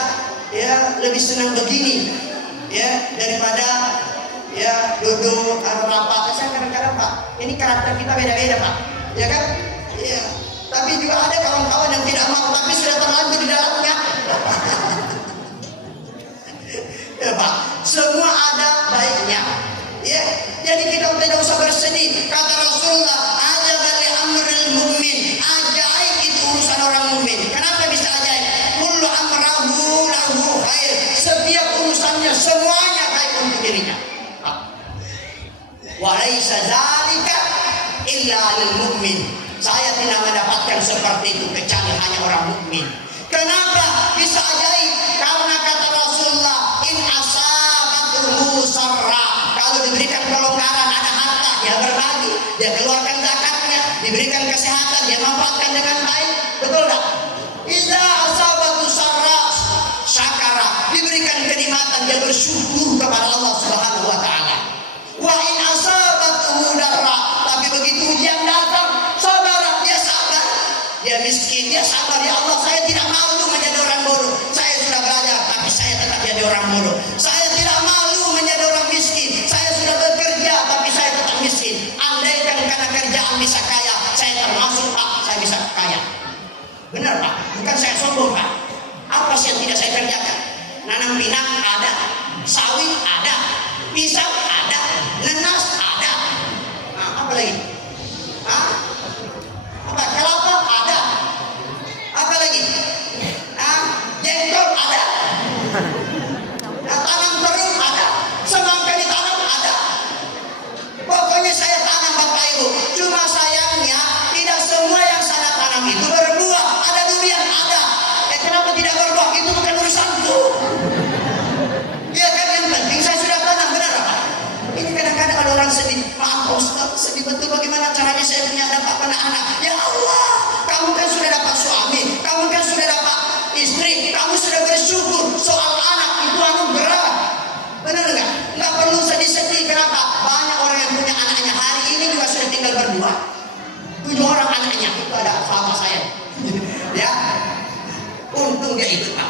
ya lebih senang begini, ya daripada ya duduk rapat. Saya kadang-kadang Pak, ini karakter kita beda-beda Pak, ya kan? Iya. Tapi juga ada kawan-kawan yang tidak mau, tapi sudah terlanjur di dalamnya. Ya Pak, semua ada baiknya. Ya, jadi kita tidak usah bersedih. Kata Rasulullah, ajaban li amril mukmin. Ajaib itu urusan orang mukmin. Kenapa bisa ajaib? Kullu amrahu lahu khair. Setiap urusannya semuanya baik untuk dirinya. Wa laisa dzalika illa lil mukmin. Saya tidak mendapatkan seperti itu kecuali hanya orang mukmin. Kenapa bisa ajaib? Karena kata Rasulullah, in asabatuhu sarra, kalau diberikan kelonggaran, ada harta, dia berbagi, dia keluarkan zakatnya, diberikan kesehatan, dia manfaatkan dengan baik. Betul tak? Idza asabatu sarra syakara, diberikan kenikmatan, dia bersyukur kepada Allah Subhanahu wa taala. Wa in asabatuhu darra, tapi begitu ujian datang, sabar, dia sabar. Dia miskin, dia sabar. Ya Allah, saya tidak malu menjadi orang bodoh. Saya sudah belajar, tapi saya tetap jadi orang bodoh. Saya tidak malu menjadi orang miskin. Saya sudah bekerja, tapi saya tetap miskin. Andaikan karena kerjaan bisa kaya, saya termasuk Pak, saya bisa kaya. Benar Pak, bukan saya sombong Pak. Apa sih yang tidak saya kerjakan? Nanam pinang ada, sawit ada, pisang ada, nenas ada. Nah, apa lagi? Hah? Apa? Kelapa ada. Apa lagi? Jengkol ada. Tanam terung ada. Semangka ditanam ada. Pokoknya saya tanam Bapak Ibu. Cuma sayangnya tidak semua yang saya tanam itu berbuah. Ada durian ada. Kenapa tidak berbuah? Itu bukan urusanku. Ya kan, yang penting saya sudah tanam. Benar Pak? Ini kadang-kadang ada orang sedih. Pak Ustaz, sedih betul bagaimana caranya saya punya dapat anak-anak. Ya Allah, kamu kan sudah dapat suami, kamu kan sudah dapat istri, kamu sudah bersyukur. Soal anak itu anugerah. Benar enggak? Enggak perlu sedih-sedih. Kenapa? Banyak orang yang punya anaknya hari ini juga sudah tinggal berdua. 7 orang anaknya, itu ada sahabat saya. Ya, untung dia ikut Pak.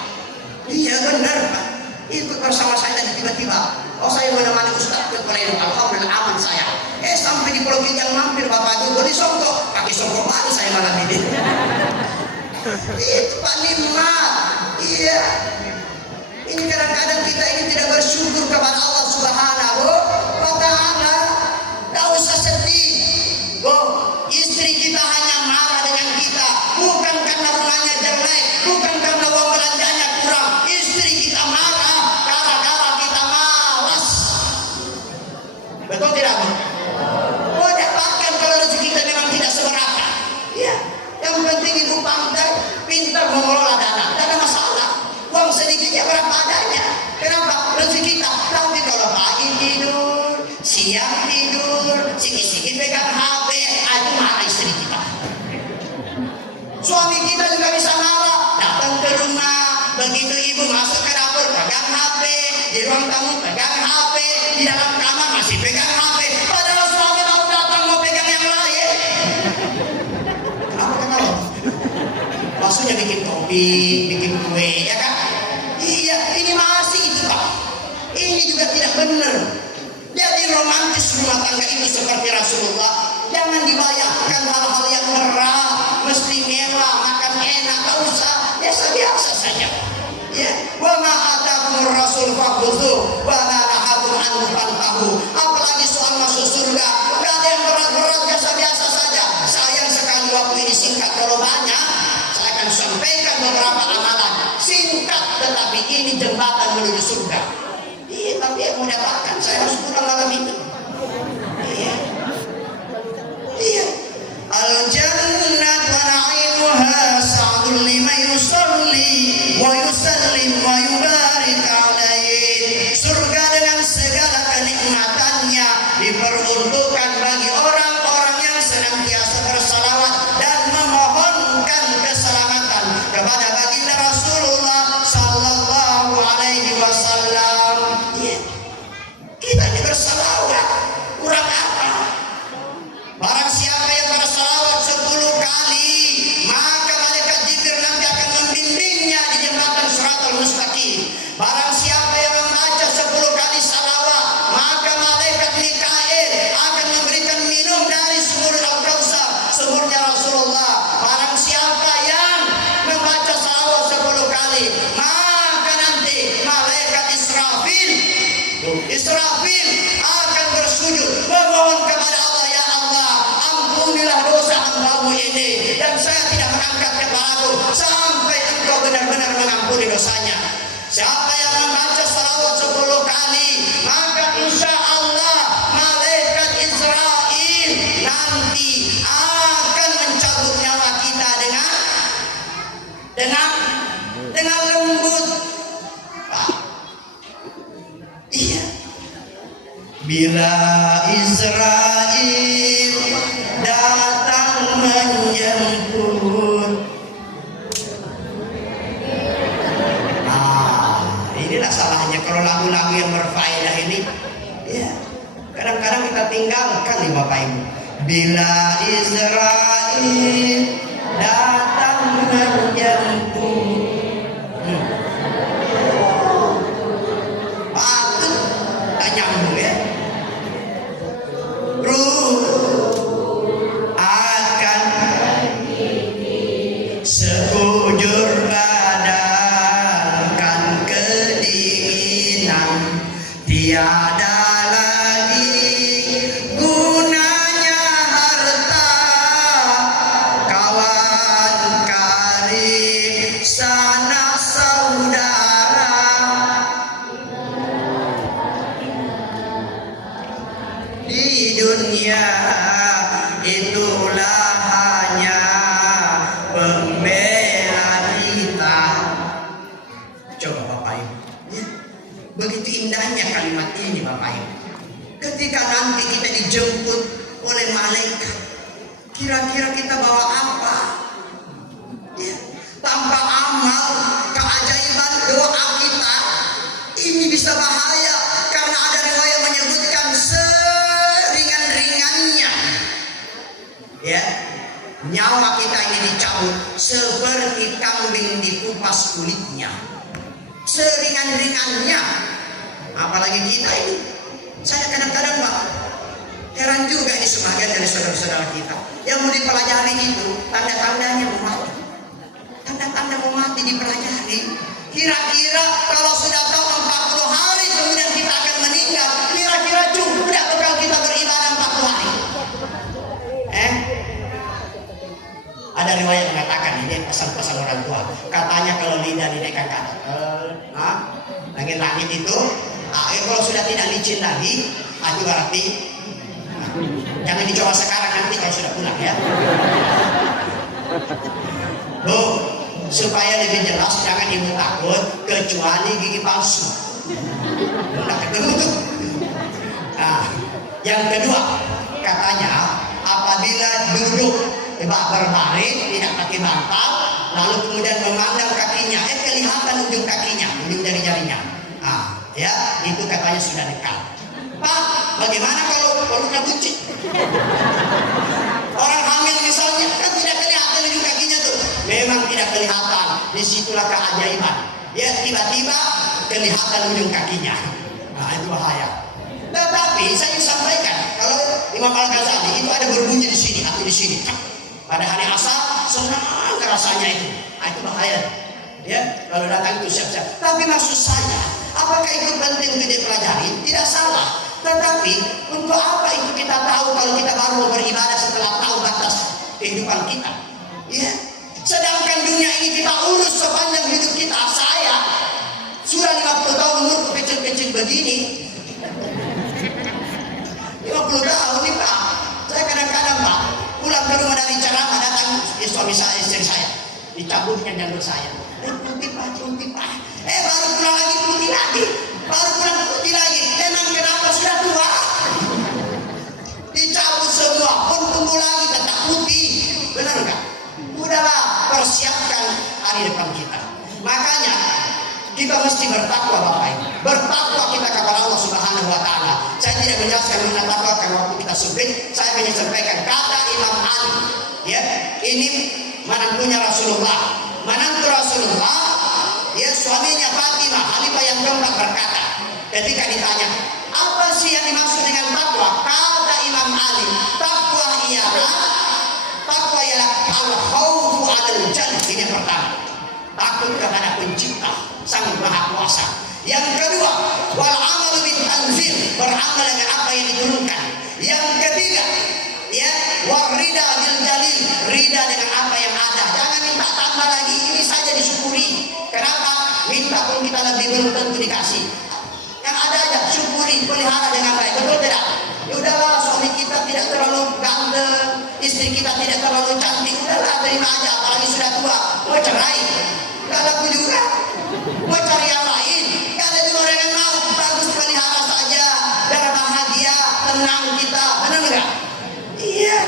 Iya benar Pak. Ikut bersama saya dan tiba-tiba, oh saya menemani Ustaz ke Korea, alhamdulillah aman saya. Sampai di Pulau Kijang mampir Bapak Ibu beli songkok, pakai songkok baru saya malam ini. Itu Pak nikmat. Iya. Ini kadang-kadang kita ini tidak bersyukur kepada Allah Subhanahu wa taala. Tidak usah sedih. Istri kita hanya marah dengan kita, bukan karena rumahnya jelek, bukan karena uang belanjanya kurang. Istri kita marah gara-gara kita malas. Betul tidak Bu? Oh, dapatkan kalau rezeki kita memang tidak seberapa. Iya. Yang penting ibu pandai, pintar mengelola dana. Tidak ada masalah. Uang sedikitnya berapa adanya. Kenapa? Rezeki kita. Tapi kalau pagi tidur, siang tidur, sikit-sikit pegang HP, itu marah istri kita. Suami kita juga bisa marah. Datang ke rumah, begitu ibu masuk ke dapur, pegang HP, di ruang tamu pegang HP, di dalam kamar masih pegang HP. Padahal suami baru datang mau pegang yang lain. Kenapa? Maksudnya bikin kopi, bikin kue, ya kan? Iya, ini masih itu Pak. Ini juga tidak benar. Jadi romantis rumah tangga itu seperti Rasulullah. Jangan dibayangkan hal-hal yang berat, mesti mewah, makan enak, tak usah, biasa-biasa saja. Ya, wa ma atakumur rasul fakhudhu wa ma nahakum anhu fantahu. Apalagi soal masuk surga, enggak ada yang berat-berat, biasa-biasa saja. Sayang sekali waktu ini singkat, kalau banyak saya akan sampaikan beberapa amalan singkat, tetapi ini jembatan menuju surga. Iya, tapi yang mendapatkan saya harus pulang malam itu. Iya. Iya. Al-jannat wa na'imuha sa'dul liman yusalli wa yusallim wa yubarik alaihi. Surga dengan segala kenikmatannya diperuntukkan bagi orang-orang yang senantiasa bersalawat dan memohonkan keselamatan kepada baginda Rasulullah sallallahu alaihi wasallam. Kita ini bersalawat, kurang apa? Barang siapa yang bersalawat 10 kali, maka malaikat Jibril nanti akan membimbingnya di jembatan Shiratal Mustaqim. Barang siapa yang membaca 10 kali salawat, maka malaikat Mikail akan memberikan minum dari sumur Al-Kautsar, sumurnya Rasulullah. Barang siapa yang membaca salawat 10 kali, maka nanti malaikat Israfil akan bersujud memohon kepada Allah, ya Allah, ampunilah dosa hambamu ini, dan saya tidak mengangkat kepalaku sampai engkau benar-benar mengampuni dosanya. Siapa yang membaca salawat 10 kali, maka insya Allah malaikat Israel nanti akan mencabut nyawa kita dengan lembut. Iya. Bila Israel datang menjemput. Inilah salahnya kalau lagu-lagu yang berfaedah ini. Ya, kadang-kadang kita tinggalkan nih Bapak Ibu. Bila Israel datang menjemput. Nyambung ya. Ruh akan sekujur badan kan kedinginan, tiada lagi gunanya harta, kawan karib sanak saudara. Di dunia itulah hanya pembela kita. Coba Bapak Ibu, ya, begitu indahnya kalimat ini Bapak Ibu. Ketika nanti kita dijemput oleh malaikat, kira-kira kita bawa apa? Ya, tanpa amal, keajaiban doa kita ini bisa bahaya, karena ada riwayat menyebutkan seringan-ringannya, ya, nyawa kita ini dicabut seperti kambing dikupas kulitnya, seringan-ringannya. Apalagi kita ini, saya kadang-kadang Pak heran juga ini sebagian dari saudara-saudara kita yang mau dipelajari itu tanda-tandanya mau mati. Tanda-tanda mau mati dipelajari. Kira-kira kalau sudah tahu 40 hari kemudian kita akan meninggal, kira-kira cukup tidak bekal kita beribadah 40 hari? Ada riwayat mengatakan, ini pesan-pesan orang tua, katanya kalau lidah dinaikkan ke atas, langit-langit itu, kalau sudah tidak licin lagi, itu berarti jangan dicoba sekarang, nanti kalau sudah pulang ya. Supaya lebih jelas, jangan ibu takut, kecuali gigi palsu. Udah ketemu tuh. Nah, yang kedua, katanya apabila duduk berbaring, tidak pakai bantal, lalu kemudian memandang kakinya, kelihatan ujung kakinya, ujung dari jarinya. Ya, itu katanya sudah dekat. Pak, bagaimana kalau perutnya buncit? Orang hamil misalnya, kan tidak kelihatan ujung kakinya tuh. Memang tidak kelihatan. Disitulah keajaiban. Ya, tiba-tiba kelihatan ujung kakinya. Nah, itu bahaya. Tetapi saya ingin sampaikan, kalau Imam Al-Ghazali itu ada berbunyi di sini atau di sini. Pada hari asar senang rasanya itu. Nah, itu bahaya. Ya, kalau datang itu siap-siap. Tapi maksud saya, apakah itu penting untuk dipelajari? Tidak salah. Tetapi untuk apa itu kita tahu kalau kita baru beribadah setelah tahu batas kehidupan kita? Ya. Sedangkan dunia ini kita urus sepanjang hidup kita. Saya sudah 50 tahun umur kecil-kecil begini. 50 tahun nih Pak. Saya kadang-kadang Pak pulang ke rumah dari ceramah datang suami saya, istri saya, dicabutkan janggut saya. Putih Pak. Baru pulang lagi putih lagi. Baru pulang putih lagi. Memang kenapa sudah tua? Dicabut semua, pun tumbuh lagi tetap putih. Benar enggak? Udahlah, persiapkan hari depan kita. Makanya kita mesti bertakwa Bapak Ibu. Bertakwa kita kepada Allah Subhanahu wa taala. Saya tidak menjelaskan mengenai takwa karena waktu kita sempit. Saya hanya sampaikan kata Imam Ali. Ya, ini menantunya Rasulullah. Menantu Rasulullah, ya suaminya Fatimah, khalifah yang keempat berkata, ketika ditanya, apa sih yang dimaksud dengan takwa? Kata Imam Ali, takwa ialah al-khawfu 'alal jalil. Ini yang pertama, takut kepada pencipta sang maha kuasa. Yang kedua, wal amalu bil tanzil, beramal dengan apa yang diturunkan. Yang ketiga, ya, warida bil jalil, rida dengan apa yang ada. Jangan minta tambah lagi, ini saja disyukuri. Kenapa? Minta pun kita lebih belum tentu dikasih. Yang ada aja syukuri, pelihara dengan baik. Betul tidak? Ya udahlah, suami kita tidak terlalu ganteng, istri kita tidak terlalu cantik. Udahlah, terima aja. Apalagi sudah tua, mau cerai, gak laku juga. Mau cari yang lain, gak ada juga orang yang mau. Bagus, pelihara saja, biar bahagia, tenang kita. Benar enggak? Iya.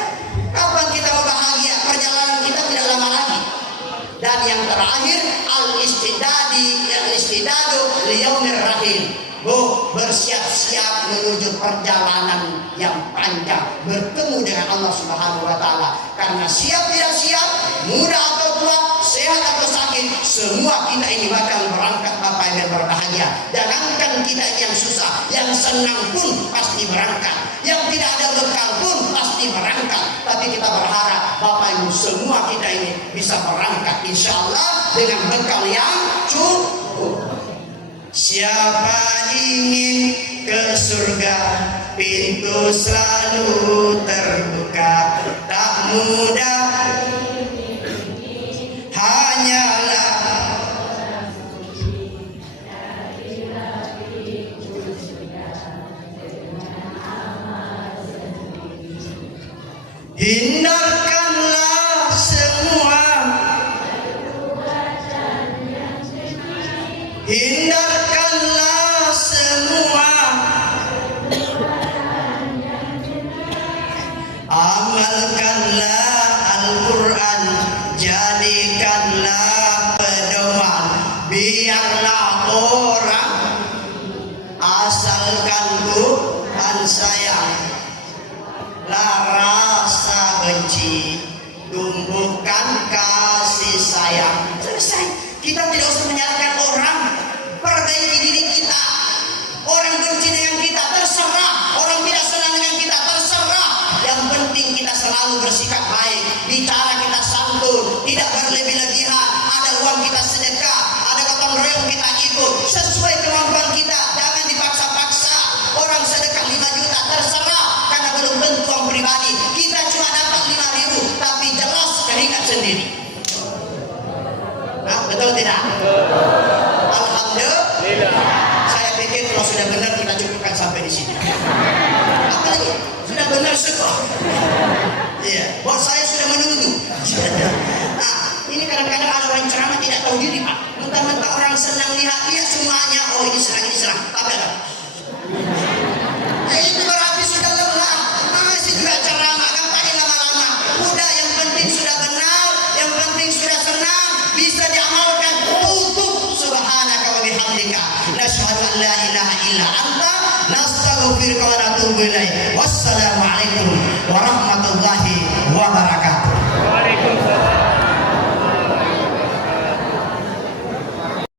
Kapan kita mau bahagia? Perjalanan kita tidak lama lagi. Dan yang terakhir, al-istidadu liyaumir rahim. Bersiap-siap menuju perjalanan yang panjang, bertemu dengan Allah Subhanahu wa taala. Karena siap tidak siap, muda atau tua, sehat atau sakit, semua kita ini bakal berangkat Bapak yang berbahagia. Jangankan kita yang susah, yang senang pun pasti berangkat. Yang tidak ada bekal pun pasti berangkat. Tapi kita berharap Bapak Ibu semua kita ini bisa berangkat insya Allah dengan bekal yang cukup. Siapa ingin ke surga, pintu selalu terbuka. Tak mudah, hanyalah hindarkanlah semua, hindarkanlah semua, amalkanlah Al-Quran, jadikanlah pedoman. Biarlah orang asalkan Tuhan sayang, lah rasa benci, tumbuhkan kasih sayang. Selesai. Kita tidak usah menyalahkan orang, perbaiki diri kita. Orang benci dengan kita terserah, orang tidak senang dengan kita terserah. Yang penting kita selalu bersikap baik, bicara kita santun, tidak berlebih-lebihan. Ada uang kita sedekah, ada gotong royong kita ikut sesuai kemampuan kita. Jangan dipaksa-paksa. Orang sedekah 5 juta terserah, karena belum tentu uang pribadi. Kita cuma dapat 5.000, tapi jelas keringat sendiri. Nah, betul tidak? Alhamdulillah. Saya pikir kalau sudah benar kita cukupkan sampai di sini. Apalagi sudah benar semua. Iya, bos saya sudah menunggu. Nah, ini kadang-kadang ada orang ceramah tidak tahu diri Pak. Mentang-mentang orang senang lihat semuanya. Oh ini serang. Tapi apa? Itu berarti sudah lelah. Masih juga ceramah, kampanye lama-lama. Udah, yang penting sudah benar, yang penting sudah senang, bisa diamalkan. Tutup. Subhanaka wa bihamdika, nasyhadu an la ilaha illa anta, nastaghfiruka wa natubu ilaik. Wassalamualaikum warahmatullahi wabarakatuh.